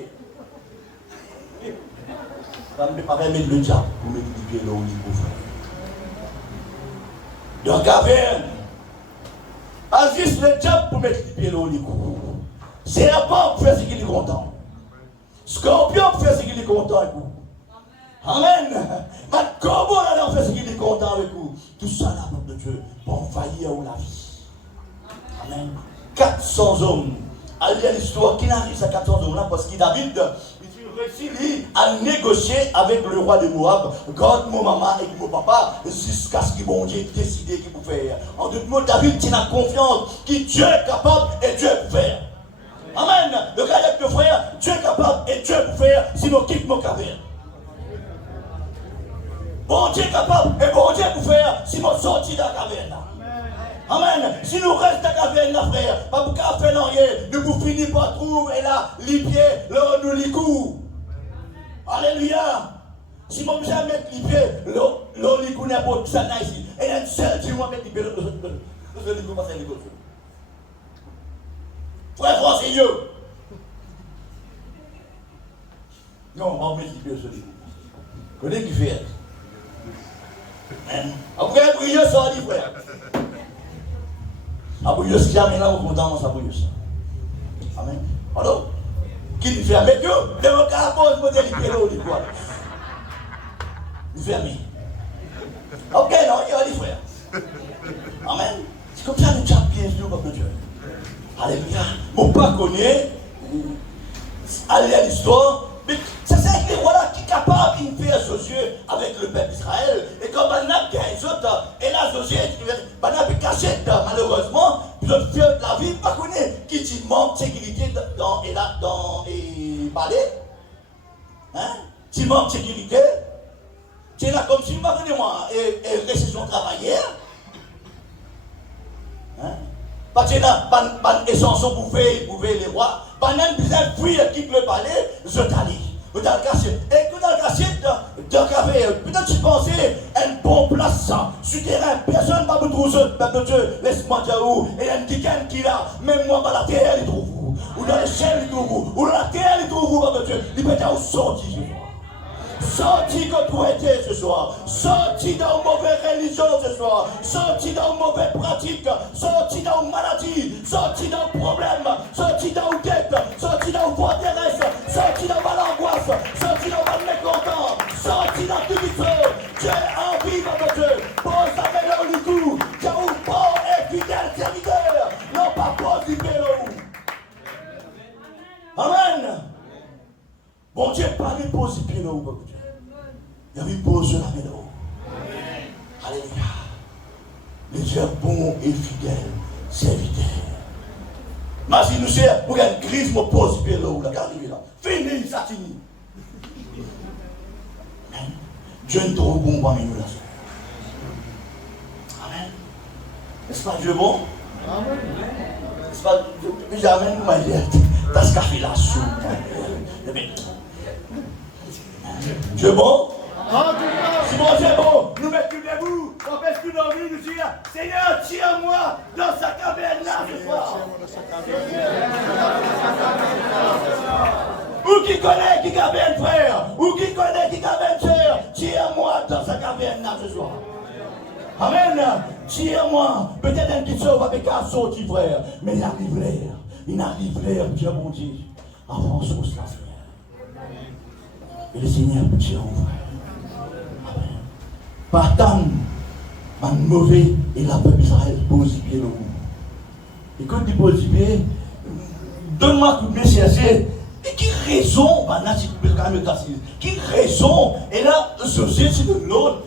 On ne peut pas mettre le diable pour mettre les pieds là, on les pousse. Dans la caverne, agisse le diable pour mettre les pieds là, on les pousse. Serpent pour faire ce qu'il est content. Scorpion pour faire ce qu'il est content avec vous. Amen. Ma corbeau là, on fait ce qu'il est content avec vous. Tout ça là, peuple de Dieu, pour faillir ou la vie. Amen. 400 hommes à lire l'histoire qui n'arrive à 14 ans parce que David réussit à négocier avec le roi de Moab, garde mon maman et mon papa, jusqu'à ce que bon Dieu décide qu'il peut faire. En d'autres mots, David tient confiance que Dieu est capable et Dieu peut faire. Amen. Le gars de frère, Dieu est capable et Dieu peut faire, sinon quitte mon caverne. Bon Dieu est capable et bon Dieu peut faire, sinon sorti de la caverne. Amen. Si nous restons dans la caverne, frère, pas pour faire rien, nous vous finissons par trouver là, les pieds, là, nous les coups. Alléluia. Si mon jamais mettre les pieds, là, les coups n'importe ça ici. Et un seul qui va mettre les pieds, là, les coups, passer les coups. Frère Français, Dieu. Non, on va mettre les pieds sur les coups. Connais qui fait. Après, briller ça, dit frère. Abouilleux, si jamais là, on content, ça abouilleux. Amen. Alors, qui nous fait avec eux, de mon cas, pose, vous allez faire l'eau, quoi. Nous fermez. Ok, non, il y a des frères. Amen. C'est comme ça, nous sommes bien venus comme Dieu. Alléluia. Mon pas connaît, allez à l'histoire, mais c'est ça que voilà qui est capable de faire Josué avec le peuple d'Israël. Et comme Banab gagne les autres, et là Josué, Banab est caché malheureusement, puis le fait de la vie, pas connaît qui dit manque de sécurité dans les palais. Hein? Tu manques de sécurité. Tu es là comme si, pas moi, et récession travaillère. Hein? Parce que là, ban essence pour veiller les rois. Pendant besoin de fuir, quitte le palais, je t'allie. Dans le cachette. Et que dans le cachette, dans le café, peut-être tu pensais une bonne place, souterrain, personne ne va me trouver, peuple de Dieu, laisse-moi dire où, et un petit qui là, même moi, dans la terre, il trouve où, ou dans les ciels, il trouve où, ou dans la terre, il trouve où, peuple de Dieu, il peut être sorti ce soir. Sorti que tu étais ce soir, sorti dans une mauvaise religion ce soir, sorti dans une mauvaise pratique, sorti dans une maladie, sorti dans un problème, sorti dans une dette, sorti dans une forteresse, sorti dans une angoisse, sorti dans un mécontent, sorti dans tout ce Dieu a envie, mon Dieu, pose avec le cou, tu as un bon et fidèle serviteur, non pas pose du pélo. Amen. Bon Dieu, pas les pose du pélo, mon Dieu. Il y a une pause sur la maison. Alléluia. Les Dieu bon et fidèle, serviteur. Mais si nous sommes, pour une crise, je pose le pélo, là, regardez là. Fini, ça finit. Amen. Dieu est trop bon parmi nous, là. Amen. N'est-ce pas Dieu bon? Amen. N'est-ce pas Dieu? Jamais nous m'avons dit, t'as ce café là, sous. Dieu bon? Si mon Dieu est bon, nous mettons debout, on fait ce que nous avons envie de dire, Seigneur, tire-moi dans sa caverne là ce soir. Ou qui connaît qui caverne frère, ou qui connaît qui caverne sœur, tire-moi dans sa caverne là ce soir. Amen. Tire-moi. Peut-être un petit sauve avec un sorti frère, mais il arrive l'air, Dieu mon Dieu, avant ce que cela frère. Et le Seigneur peut tirer au frère. Partant, un mauvais et la peuple d'Israël pose pied le haut. Et quand il pose pied, donne-moi coup de pied chercher. Et qui raison, qui raison, et là, Josué, c'est de l'autre,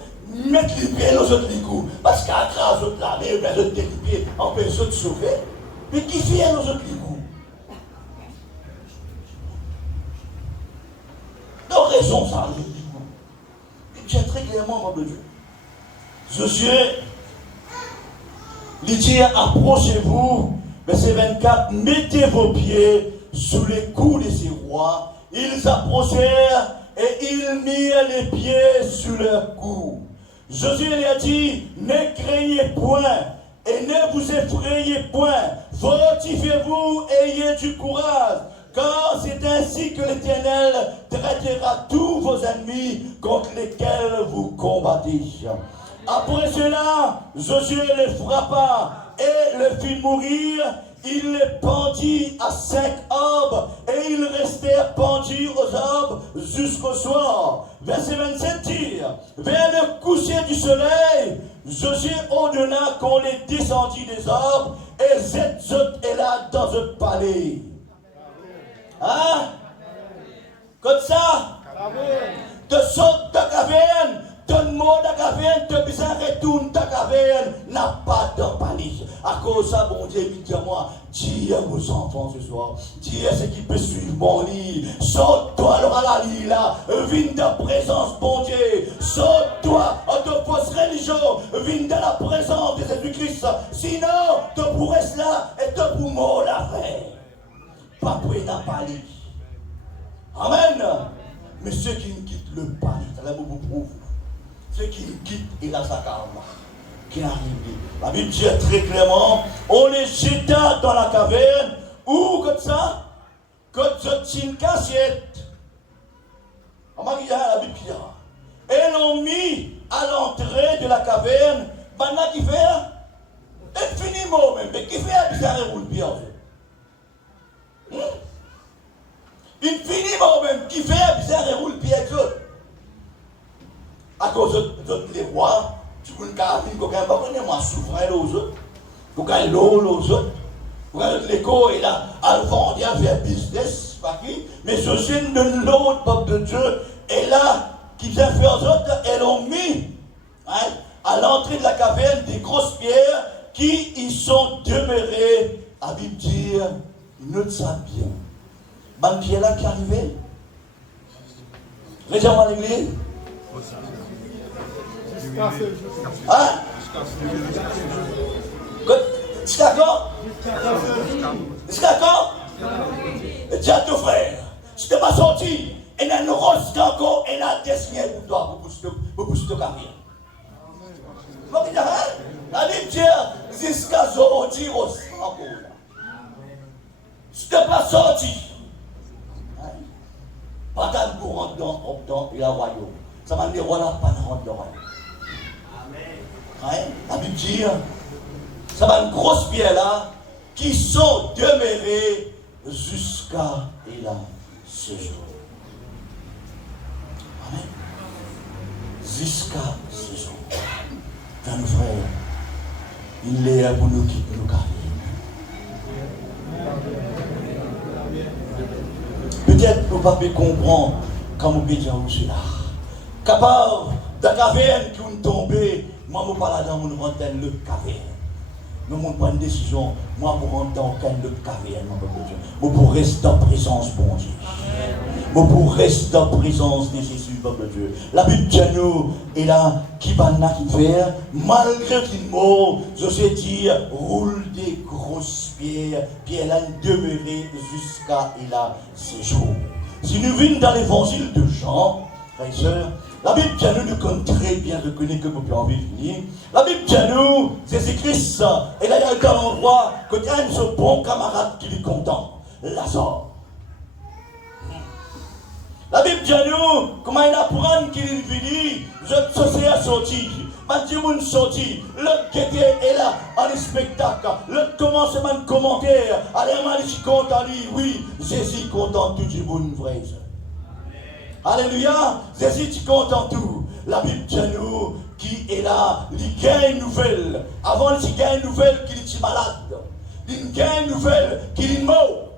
mettre les pieds dans autres coups. Parce qu'à grâce, autres laver, les autres délipier, en personne de sauver. Mais qui fait dans autres coups? Donc, raison, ça, je dis très clairement, mon Dieu. Josué, il dit, approchez-vous, verset 24, mettez vos pieds sous les coups de ces rois. Ils approchèrent et ils mirent les pieds sous leurs coups. Josué lui a dit, ne craignez point et ne vous effrayez point, fortifiez-vous et ayez du courage. Car c'est ainsi que l'Éternel traitera tous vos ennemis contre lesquels vous combattez. Après cela, Josué les frappa et les fit mourir. Il les pendit à 5 arbres et ils restèrent pendus aux arbres jusqu'au soir. Verset 27 dit, vers le coucher du soleil, Josué ordonna qu'on les descendit des arbres et zet est là dans un palais. Hein? Comme ça? Te saute ta caverne, donne-moi ta caverne, te besoin retourne ta caverne, n'a pas de panique. À cause de ça, bon Dieu, dis-moi, dis à vos enfants ce soir, dis à ceux qui peuvent suivre mon lit, saute-toi alors à la lit là, viens de la présence, bon Dieu, saute-toi en te fausse religion, viens de la présence de Jésus-Christ, sinon, te pourrais là et te pour mort la vraie. Pas pour la panique. Amen. Mais ceux qui ne quittent le panique, ça vous prouve. Ceux qui le quittent, il a sa karma. Qui est arrivé. La Bible dit très clairement, on les jeta dans la caverne, ou comme ça, quand je une cassette. En Maria, la Bible dit, et l'ont mis à l'entrée de la caverne, maintenant qui fait, infiniment même, mais qui fait un bizarre et roule bien. Infiniment même, qui fait un bizarre et roule bien que autres. À cause de les rois, tu peux ne moi souverain aux autres, pour gagner l'eau aux autres, pour gagner l'écho et là, à vendre, à faire business, pas qui, mais je suis de l'autre peuple de Dieu, et là, qui vient faire aux autres, elles ont mis à l'entrée de la caverne des grosses pierres qui y sont demeurées, à Bible dire, ne le savent bien. Bonne pierre là qui arrivait. Regarde-moi à l'église. Hein? Jusqu'à quand? Jusqu'à quand? Dis à ton frère, si tu n'es pas sorti, et il y a une rose encore, et il y a des signes pour toi, pour pousser ton carrière. La Bible dit, jusqu'à aujourd'hui, encore. Si tu n'es pas sorti, pas tant pour rentrer dans le royaume. Ça m'a dit, voilà, pas rentrer dans le royaume. La Bible dit, ça va une grosse pierre là, qui sont demeurées jusqu'à et là, ce jour. Amen. Jusqu'à ce jour. Quand nos frères, il est là pour nous quitter nos carrières. Peut-être que nous ne pouvons pas comprendre quand nous pédions où c'est là. Capable de la caverne qui nous tombée, moi je parle dans mon antenne le caverne. Nous prenons une décision, moi je rentre dans le caverne, moi pour rester en présence, bon Dieu. Moi pour rester en présence de Jésus, bon Dieu. La Bible de nous est là, qui va qui faire, malgré qu'il mort, je sais dire, roule des grosses pierres, puis elle a demeuré jusqu'à et là, ces jours. Si nous venons dans l'évangile de Jean, frères et sœurs, la Bible dit à nous connaît très bien, je connais que vous pouvez en venir. La Bible dit à nous, Jésus-Christ, et là il y a un endroit que tu as ce bon camarade qui est content, Lazare. La Bible dit à nous, comment il apprend qu'il est venu, je suis sorti. Dieu m'a sorti, le guetté est là, en spectacle, le commencement de commentaire, allez, je suis content, oui, Jésus content tout du monde, vrai. Alléluia, Jésus tu content tout. La Bible dit à nous, qui est là, il gagne une nouvelle. Avant, il gagne une nouvelle qu'il est malade. Il gagne une nouvelle qu'il est mort.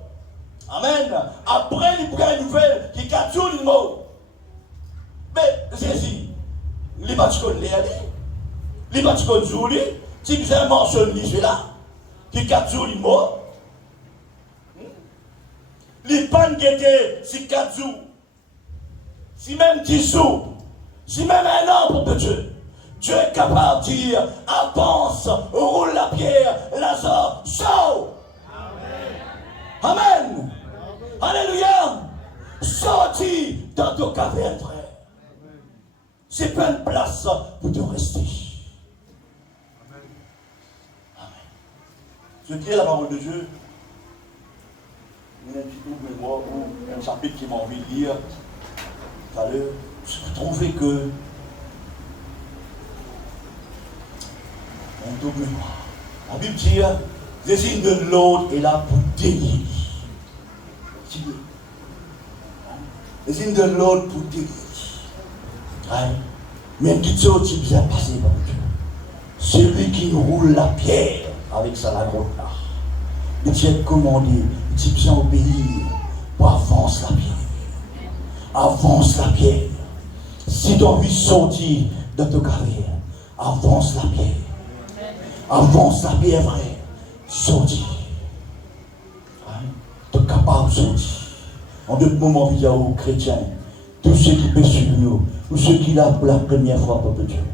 Amen. Après, il gagne une nouvelle qu'il est toujours mort. Mais Jésus, il va te connaître. Il va te connaître. Si vous avez mentionné celui-là, qui est toujours mort. Les pannes qui étaient si 4 jours. Si même 10 jours, si même un an pour de Dieu, Dieu est capable de dire, avance, roule la pierre, Lazare, sort. Amen. Amen. Alléluia. Sortis dans ton caverne, frère. C'est pas une place pour te rester. Amen. Je dis la parole de Dieu. Il y a un petit bout de mémoire ou un chapitre qui m'a envie de lire. Tout à l'heure, je trouvais que on double mémoire. La Bible dit, désigne de l'autre est là pour délivrer. Désigne de l'autre pour délivrer. Même qui te dit bien passé, mon Dieu. Celui qui roule la pierre avec sa la grotte là. Il dit commandé, il dit bien obéir. avance la pierre. Avance la pierre. Si tu as envie de sortir de ta carrière, avance la pierre. Avance la pierre, frère. Sortir. Tu es capable de sortir. En d'autres moments, vidéo chrétiens, tous ceux qui peuvent suivre nous, ou ceux qui là pour la première fois, peuple Dieu,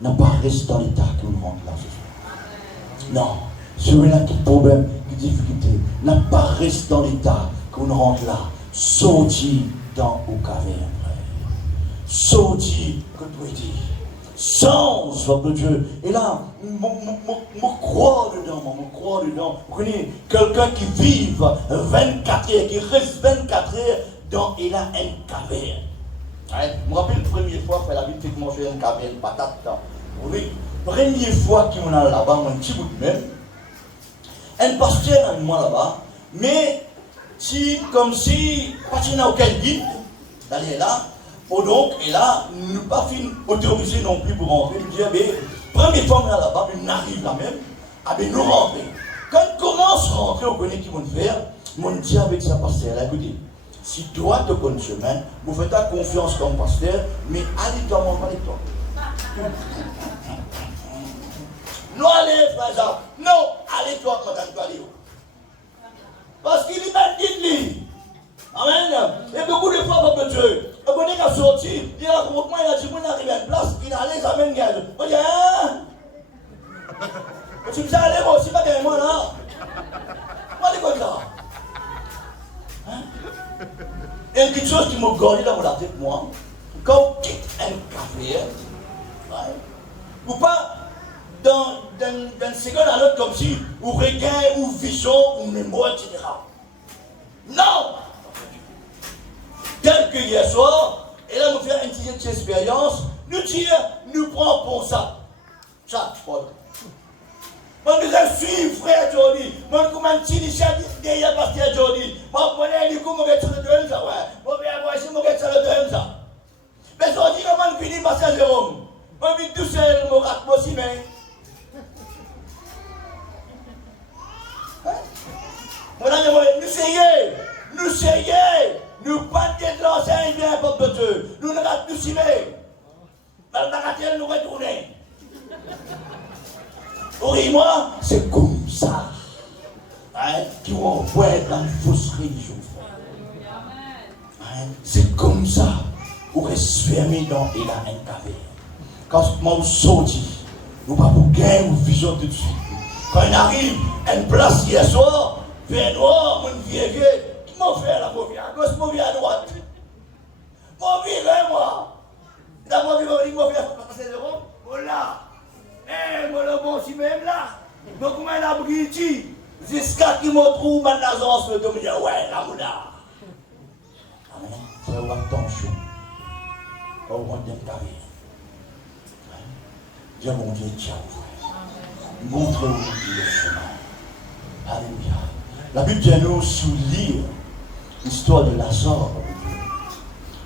n'a pas resté dans l'état que nous rentrons là ce soir. Non. Celui-là qui problème, qui difficulté, n'a pas resté dans l'état qu'on rentre là. Sorti dans au caverne, frère. Sorti, que tu dire. Sans, peuple Dieu. Et là, me croire dedans, me croire dedans. Vous connaissez, quelqu'un qui vit 24 heures, qui reste 24 heures dans, il a une caverne. Ouais, je me rappelle la première fois que la vie fait manger une caverne, patate. Oui, première fois qu'on a là-bas, un petit bout de même. Un pasteur avec moi là-bas, mais si, comme si, parce qu'il n'y a aucun guide d'aller là, donc, et là, nous ne sommes pas autorisés non plus pour rentrer. Nous disons, mais, première fois là-bas, on arrive là même, ah ben nous rentrer. Quand on commence à rentrer, on connaît qui vont faire, on dit avec sa pasteur, là, écoutez, si toi te connais le chemin, vous faites ta confiance comme pasteur, mais allez-toi, mon avec toi. Non, allez, frère Jacques. Non, allez-toi, madame, toi, allez. Parce qu'il est mal dit, amen. Et beaucoup de fois, peuple Dieu, on connaît qu'à sortir, il raconte moi, il a dit, moi, il arrive à une place, il a les amènes, on dit, hein? Tu me dis, allez, moi aussi, pas derrière moi, là. Moi, je dis comme ça. Hein? Et quelque chose qui m'a gardé dans la tête, moi, quand on quitte un café, ouais, ou pas, d'un seconde à l'autre comme si ou regain ou vision ou mémoire, etc. Non! Tel que hier soir, et là nous faisons une petite expérience, nous disons, nous prenons pour ça. Chaque fois. Moi je suis frère Jordi, moi comme un petit initiative derrière pasteur Jordi, moi prenez du coup, moi je vais sur le deuxième ça, ouais. Moi je vais voir ici, moi je vais sur le deuxième ça. Mais Jordi comment il finit pasteur Jérôme? Moi je vais tout seul, moi rate moi aussi, mais. Nous sérieux, nous pas de l'enseigne bien, peuple de Dieu. Nous ne ratons plus si mais. Malgré nous retourner. Oui, moi, c'est comme ça. Hein, qui vont voir dans une fausse religion. Hein, c'est comme ça. Vous restez fermé dans et là, un caverne. Quand vous sortez, nous ne pouvons pas gagner une vision tout de suite. Quand on arrive à une place hier soir, vers noir, mon vieux, qui m'a fait la mauvaise à gauche, mauvaise à droite. Mon vieux, moi. Là, mon vieux, il m'a fait passer de Rome. Voilà. Eh, moi, le bon, si même là. Donc, comment il a brillé jusqu'à qu'il me trouve ma naissance, le domaine. Ouais, la mouna. Amen. Fais attention. Quand on rentre dans le carré. Dieu, mon Dieu, tiens, frère. Montre-nous le chemin. Alléluia. La Bible vient nous lire l'histoire de Lazare.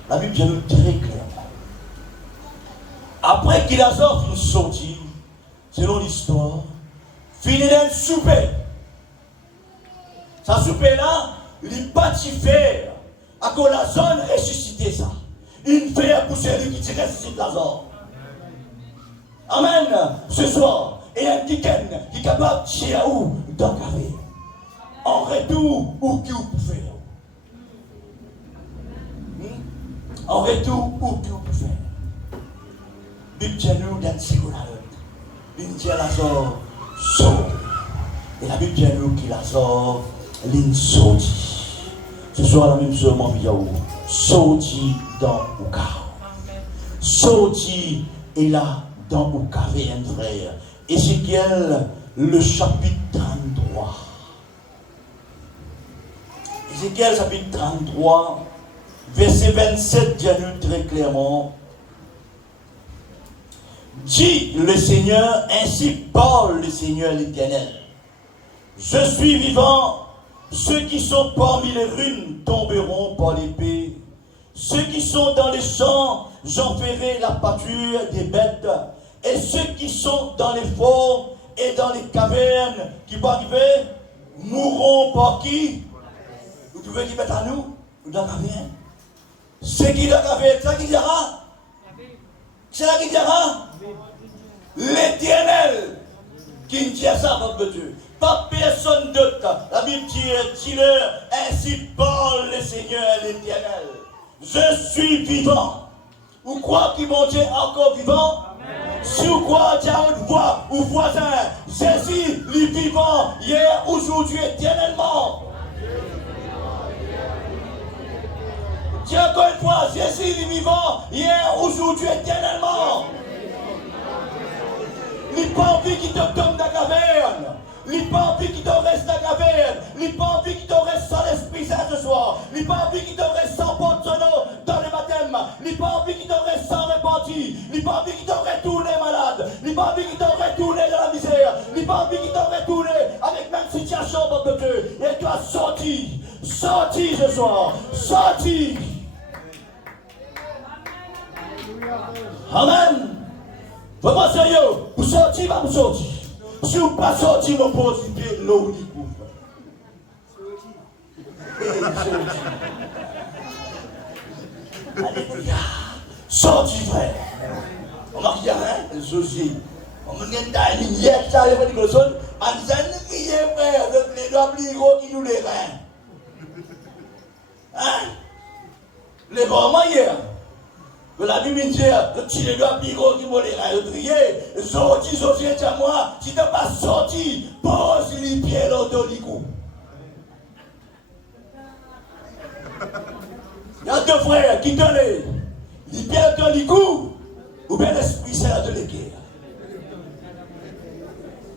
La Bible vient nous très clairement. Après qu'il Lazare fut sorti, selon l'histoire, fini d'un souper. Sa souper là, il partit faire à cause la zone ressuscité ça. Une fer pour celui qui ressuscite Lazare. Amen. Ce soir, il y a un petit qui est capable de chier à où dans le carré. En retour, où qui vous pouvez faire. En retour, où qui vous pouvez faire. Bible dit nous d'un seconde à l'autre. Bible dit Lazare sort. Et la Bible dit nous qui Lazare l'in sorti. Ce soir, la même chose, mon vidéo. Sorti dans le carreau. Sorti et là dans le caverne, frère. Ézéchiel, le chapitre 33. Ézéchiel, chapitre 33, verset 27, dit nous très clairement. Dit le Seigneur, ainsi parle le Seigneur l'Éternel. Je suis vivant, ceux qui sont parmi les ruines tomberont par l'épée. Ceux qui sont dans les champs, j'en ferai la pâture des bêtes. Et ceux qui sont dans les forts et dans les cavernes, qui vont arriver, mourront par qui? Vous trouvez qu'il met à nous? Vous n'avez rien. C'est qui l'a fait? C'est qui dira? C'est là qui dira? L'Éternel qui dit ça, votre Dieu. Pas personne d'autre. La Bible dit ainsi parle le Seigneur l'Éternel. Je suis vivant. Vous croyez qu'il mon Dieu est encore vivant? Si vous croyez à haute voix ou voisin, Jésus, lui vivant, hier, aujourd'hui, éternellement. Dis encore une fois, Jésus, lui vivant, hier, aujourd'hui, éternellement. Il n'a pas envie qu'il te tombe dans la caverne. Il n'a pas envie qu'il te reste dans la caverne. Il n'a pas envie qu'il te reste sans l'Esprit Saint ce soir. Il n'a pas envie qu'il te reste sans porte son eau dans le baptême. Il n'a pas envie qu'il te reste sans repenti. Il n'a pas envie qu'il te retourne malade. Il n'a pas envie qu'il te retourne dans la misère. Il n'a pas envie qu'il te retourne avec même situation de Dieu. Et tu as sorti. Sorti ce soir. Sorti. Amen. Vraiment sérieux. Vous sortez, va vous sortir. Si vous ne pas sortir, vous posez pied l'eau qui couvre. Alléluia. Sorti, frère. On m'a dit, hein, Josie. On m'a dit, hier, ça arrive à l'école. On dit, hier, frère, les doigts plus gros qui nous les reins. Hein? Les romans hier. Que la Bible dit, que tu les doigts plus gros qui nous les reins. Sorti, Josie, tiens moi, si tu n'es pas sorti, pose les pieds dans du coup. Il y a deux frères qui donnent les pieds dans du coup, ou bien l'Esprit Saint de l'équerre.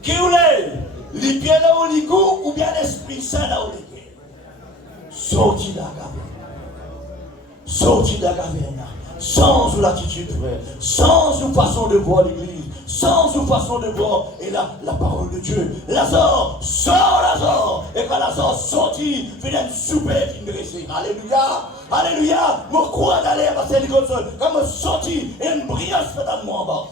Qui voulait les pieds dans le coup, ou bien l'Esprit Saint dans l'équerre. Sorti de la caverne. Sorti de la caverne. Sans l'attitude, frère. Sans une façon de voir l'église. Sans une façon de voir et la parole de Dieu. Lazare, sors Lazare. Et quand Lazare sortit, venait un souper qui me dressait. Alléluia. Alléluia. Je crois d'aller à passer l'église. Quand je sortis, et une brillance fait dans moi en bas.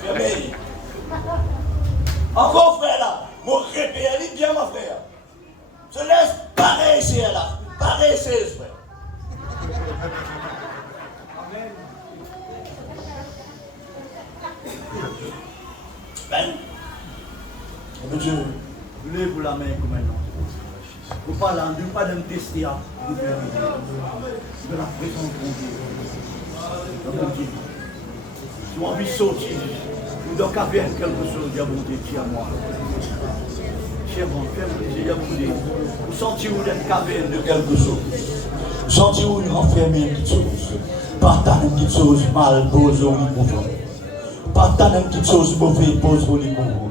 Fermez. Encore frère là, mon répète, bien mon frère. Je laisse pareil là, pareil frère. Ben, mon Dieu, lève la main comme un homme. Vous parlez, vous pas d'un tester à vous faire de la présence de mon Dieu. Tu as envie de sortir. Ou donc avec quelque chose, Dieu vous dit à moi. Cher mon frère, Dieu vous dit. Vous sentez-vous d'une caverne de quelque chose? Sentez-vous une enfermée une petite chose? Partant une petite chose mal posée au niveau. Partant une petite chose mauvaise posée au niveau.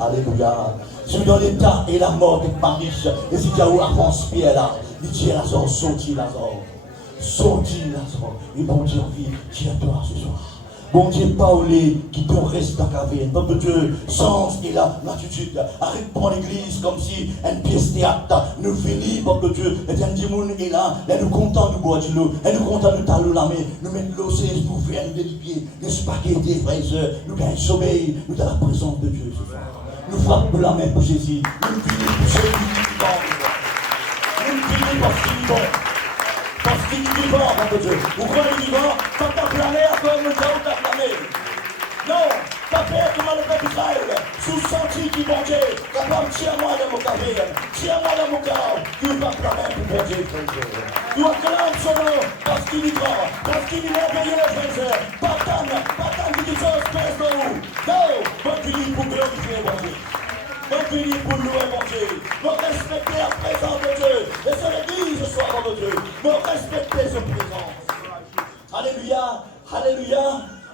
Alléluia. Si dans l'état et la mort de Mariche, et si tu as avance Pierre là, il dit Lazare, sorti Lazare. Sorti Lazare. Et bon Dieu, qui est toi ce soir. Bon Dieu, parler qui te reste dans la caverne. Peuple de Dieu, sens et l'attitude. Arrête de prendre l'église comme si une pièce théâtre nous finit, peuple de Dieu. Et bien, Dimoun est là, elle nous content de boire de l'eau, elle nous content de t'allouer la main, nous mettre l'eau, c'est nous faire nous délipier, des spaghettis, frères et sœurs, nous gagnons sommeil, nous dans la présence de Dieu ce soir. Nous frappons la main pour Jésus, nous finissons pour Jésus vivant. Nous finissons parce qu'il est bon. Parce qu'il est vivant, mon Dieu. Vous croyez vivant, quand tu as plané, encore nous avons plané. Non, tu as fait comme le peuple d'Israël, sous senti qui bon Dieu, capable de tirer moi dans mon caverne, tire-moi dans mon cœur, tu ne vas pas planer pour bon Dieu, frère. Tu acclames son nom, parce qu'il est grand, parce qu'il est merveilleux, frère. Pas tant que tu choses pèse dans vous. Non, bon Dieu, pour glorifier mon Dieu. Bon Dieu, pour louer mon Dieu. Bon respecter la présence de Dieu. Et c'est l'église ce soir, mon Dieu. Bon respecter sa présence. Alléluia, alléluia.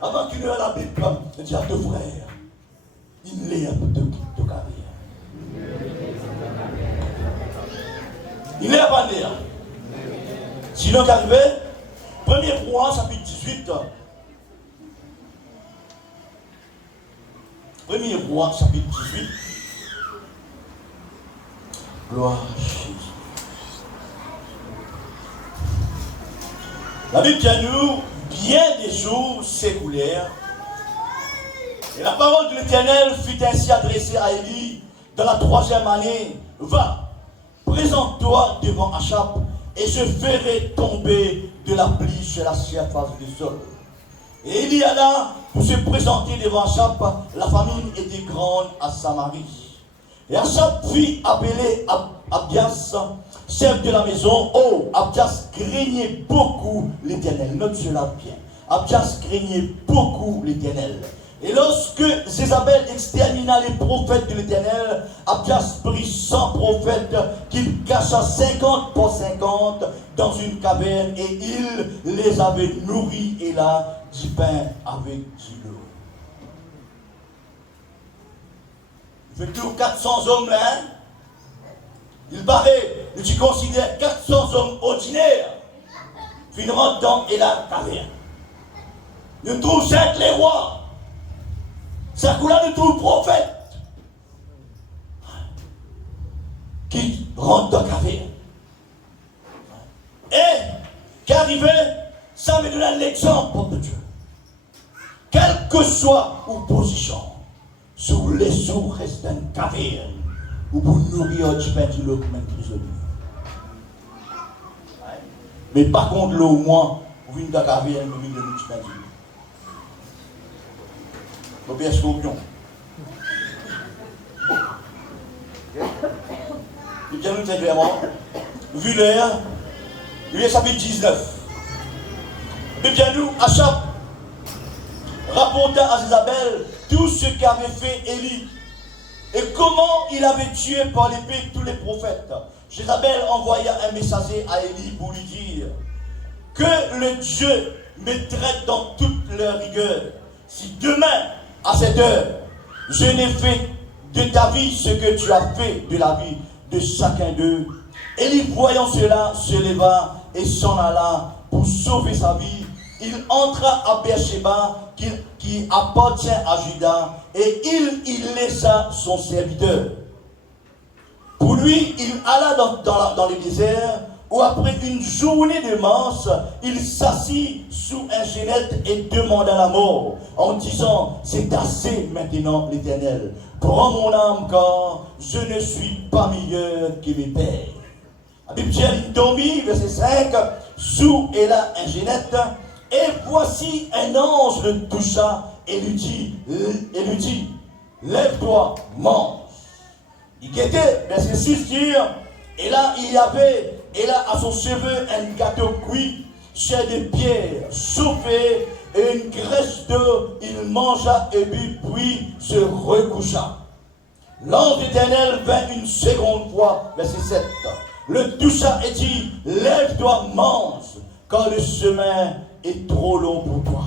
Avant qu'il ne ait la Bible, il dit à deux frères, il l'est un peu de carrière. Il est à bannière. Sinon, qu'arrivé, 1er Roi, chapitre 18. 1er Roi, chapitre 18. Gloire à Jésus. La Bible tient nous bien des jours s'écoulèrent, et la parole de l'Éternel fut ainsi adressée à Élie dans la 3e année. Va, présente-toi devant Achab, et je ferai tomber de la pluie sur la surface du sol. Et Élie alla pour se présenter devant Achab. La famine était grande à Samarie. Et Achab fit appeler Abias, chef de la maison. Oh, Abias craignait beaucoup l'Éternel. Note cela bien. Abias craignait beaucoup l'Éternel. Et lorsque Jézabel extermina les prophètes de l'Éternel, Abias prit 100 prophètes qu'il cacha 50 pour 50 dans une caverne, et il les avait nourris, et là du pain avec de l'eau. Il fait tout 400 hommes là, hein? Il paraît, tu considères 400 hommes ordinaires, puis il rentre dans et la caverne. Nous trouvons 5 les rois. Ça coule de tout le prophète qui rentre dans la caverne. Et qu'arrivait, ça me donne l'exemple de Dieu. Quelle que soit l'opposition, sur les sourds restent une caverne où vous nourrir du pain de l'eau comme un prisonnier. Mais par contre, l'eau, moi, vous venez dans la caverne, vous venez de du pain de l'eau. Vous bien scorpion. Et bien nous très clairement, vu l'air, il chapitre 19. Et bien nous, Achab rapporta à Jézabel tout ce qu'avait fait Élie et comment il avait tué par l'épée tous les prophètes. Jézabel envoya un messager à Élie pour lui dire que le Dieu me traite dans toute leur rigueur. Si demain, à cette heure, je n'ai fait de ta vie ce que tu as fait de la vie de chacun d'eux. Élie, voyant cela, se leva et s'en alla pour sauver sa vie. Il entra à Beersheba, qui appartient à Juda, et il laissa son serviteur. Pour lui, il alla dans le désert, où après une journée de marche, il s'assit sous un génète et demanda la mort, en disant, c'est assez maintenant l'Éternel. Prends mon âme, car je ne suis pas meilleur que mes pères. La Bible dit, il dormit, verset 5, sous et là un génète, et voici un ange le toucha et lui dit, lève-toi, mange. Il guettait, verset 6 dit, et là il y avait, et là à son cheveu un gâteau cuit, chair de pierre, chauffé, et une graisse d'eau, il mangea et but, puis se recoucha. L'ange d'Éternel vint une seconde fois, verset 7, le toucha et dit, lève-toi, mange, car le chemin est trop long pour toi.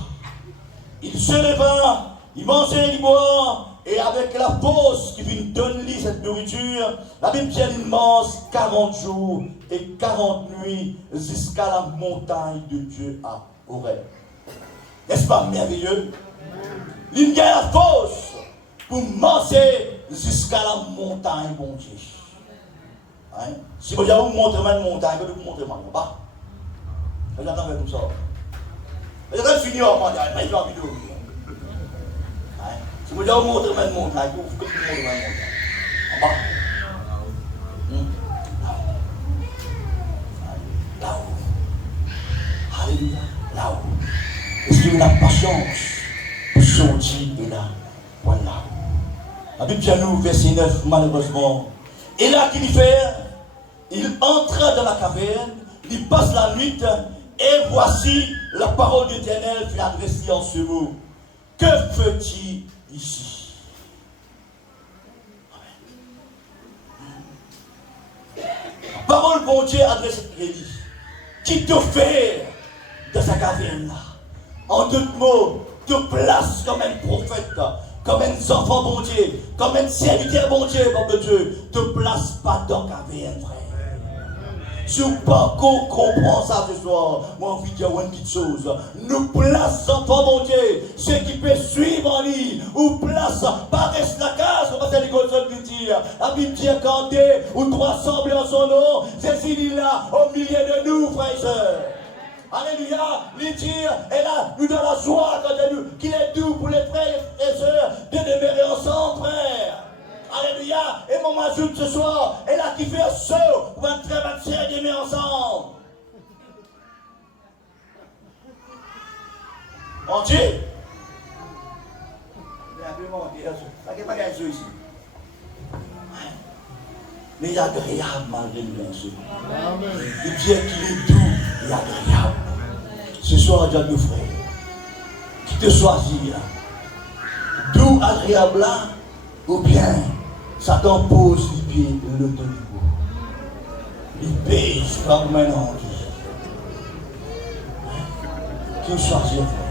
Il se leva, il mangeait, il boit, et avec la force qui vient donner cette nourriture, la Bible dit il mange 40 jours et 40 nuits jusqu'à la montagne de Dieu à Horeb. N'est-ce pas merveilleux? Il a la force pour manger jusqu'à la montagne, bon Dieu. Hein? Si vous avez montré une montagne, vous montrez ma montagne. J'attends faire tout ça. J'attends finir en montagne, mais je vais en vidéo. Si vous avez montré une montagne, vous pouvez montrer une montagne. En bas. Là-haut. Alléluia. Là-haut. Est-ce que vous n'avez pas chance pour sortir de là? Voilà. La Bible dit à nous, verset 9, malheureusement. Et là, qu'il y fait, il entra dans la caverne, il passe la nuit, et voici la parole de l'Éternel fut adressée en ce mot. Que fais-tu ici? La parole bon Dieu adressée à Élie. Qui te fait dans sa caverne là? En d'autres mots, te place comme un prophète, comme un enfant bon Dieu, comme un serviteur bon Dieu, comme Dieu. Te place pas dans la caverne, frère. Si vous ne comprenez ça ce soir, moi envie de dire une petite chose. Nous place enfant mon Dieu, ceux qui peuvent suivre en lui, ou place, pas reste la case, comme ça l'école de dire. La Bible dit quand deux ou trois semblent en son nom, c'est celui là au milieu de nous, frères et sœurs. Alléluia, il dit, et là, nous dans la joie quand nous, qu'il est doux pour les frères et sœurs de demeurer ensemble, frère. Alléluia, et mon ajoute ce soir, et là qui fait un saut, pour 23-25 d'aimer ensemble. On dit, mais il est agréable malgré le bien sûr. Il dit qu'il est doux et agréable. Ce soir, Dieu nos frères, qui te choisit là, doux, agréable là, ou bien Satan pose les pieds de l'autre niveau. Il pèse comme un ange. Qui choisit, frère?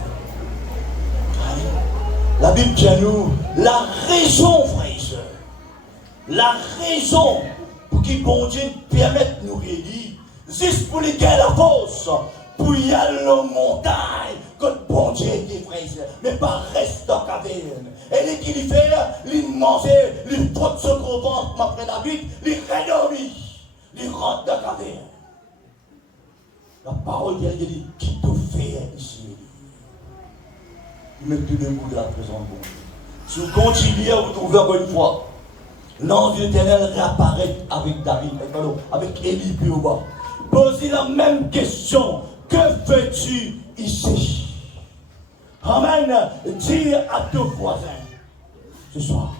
La Bible dit à nous la raison, frères et sœurs, la raison pour qui bon Dieu permette de nous réunir, juste pour lesquels la force, pour y aller en montagne, que bon Dieu dit, frères et sœurs, mais pas reste en caverne. Et les qui lui fait, lui manger, lui trotte ce gros ventre, ma frère David, lui rédormit, lui rentre dans la caverne. La parole de Dieu dit, qui te fait ici? Il met tout le bout de la présence de Dieu. Si vous continuez à vous trouver encore une fois, l'ange de l'Éternel réapparaît avec David, avec Élie plus au bas. Posez la même question. Que fais-tu ici? Amen. Dis à ton voisin ce soir.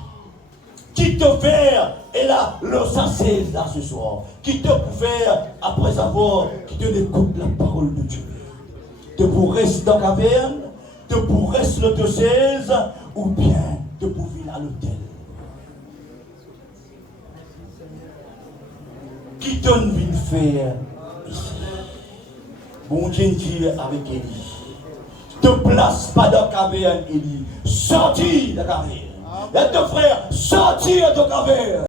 Qui te fait, et là, le s'assise là ce soir. Qui te fait, après avoir, qui te écoute la parole de Dieu. Te pour rester dans la caverne, te pour rester le diocèse, ou bien te pour venir à l'hôtel. Qui te vient faire ici? Bon Dieu dit avec Élie. Te place pas dans la caverne, Élie. Sortis de la caverne. Et ton frère, sortis de la caverne.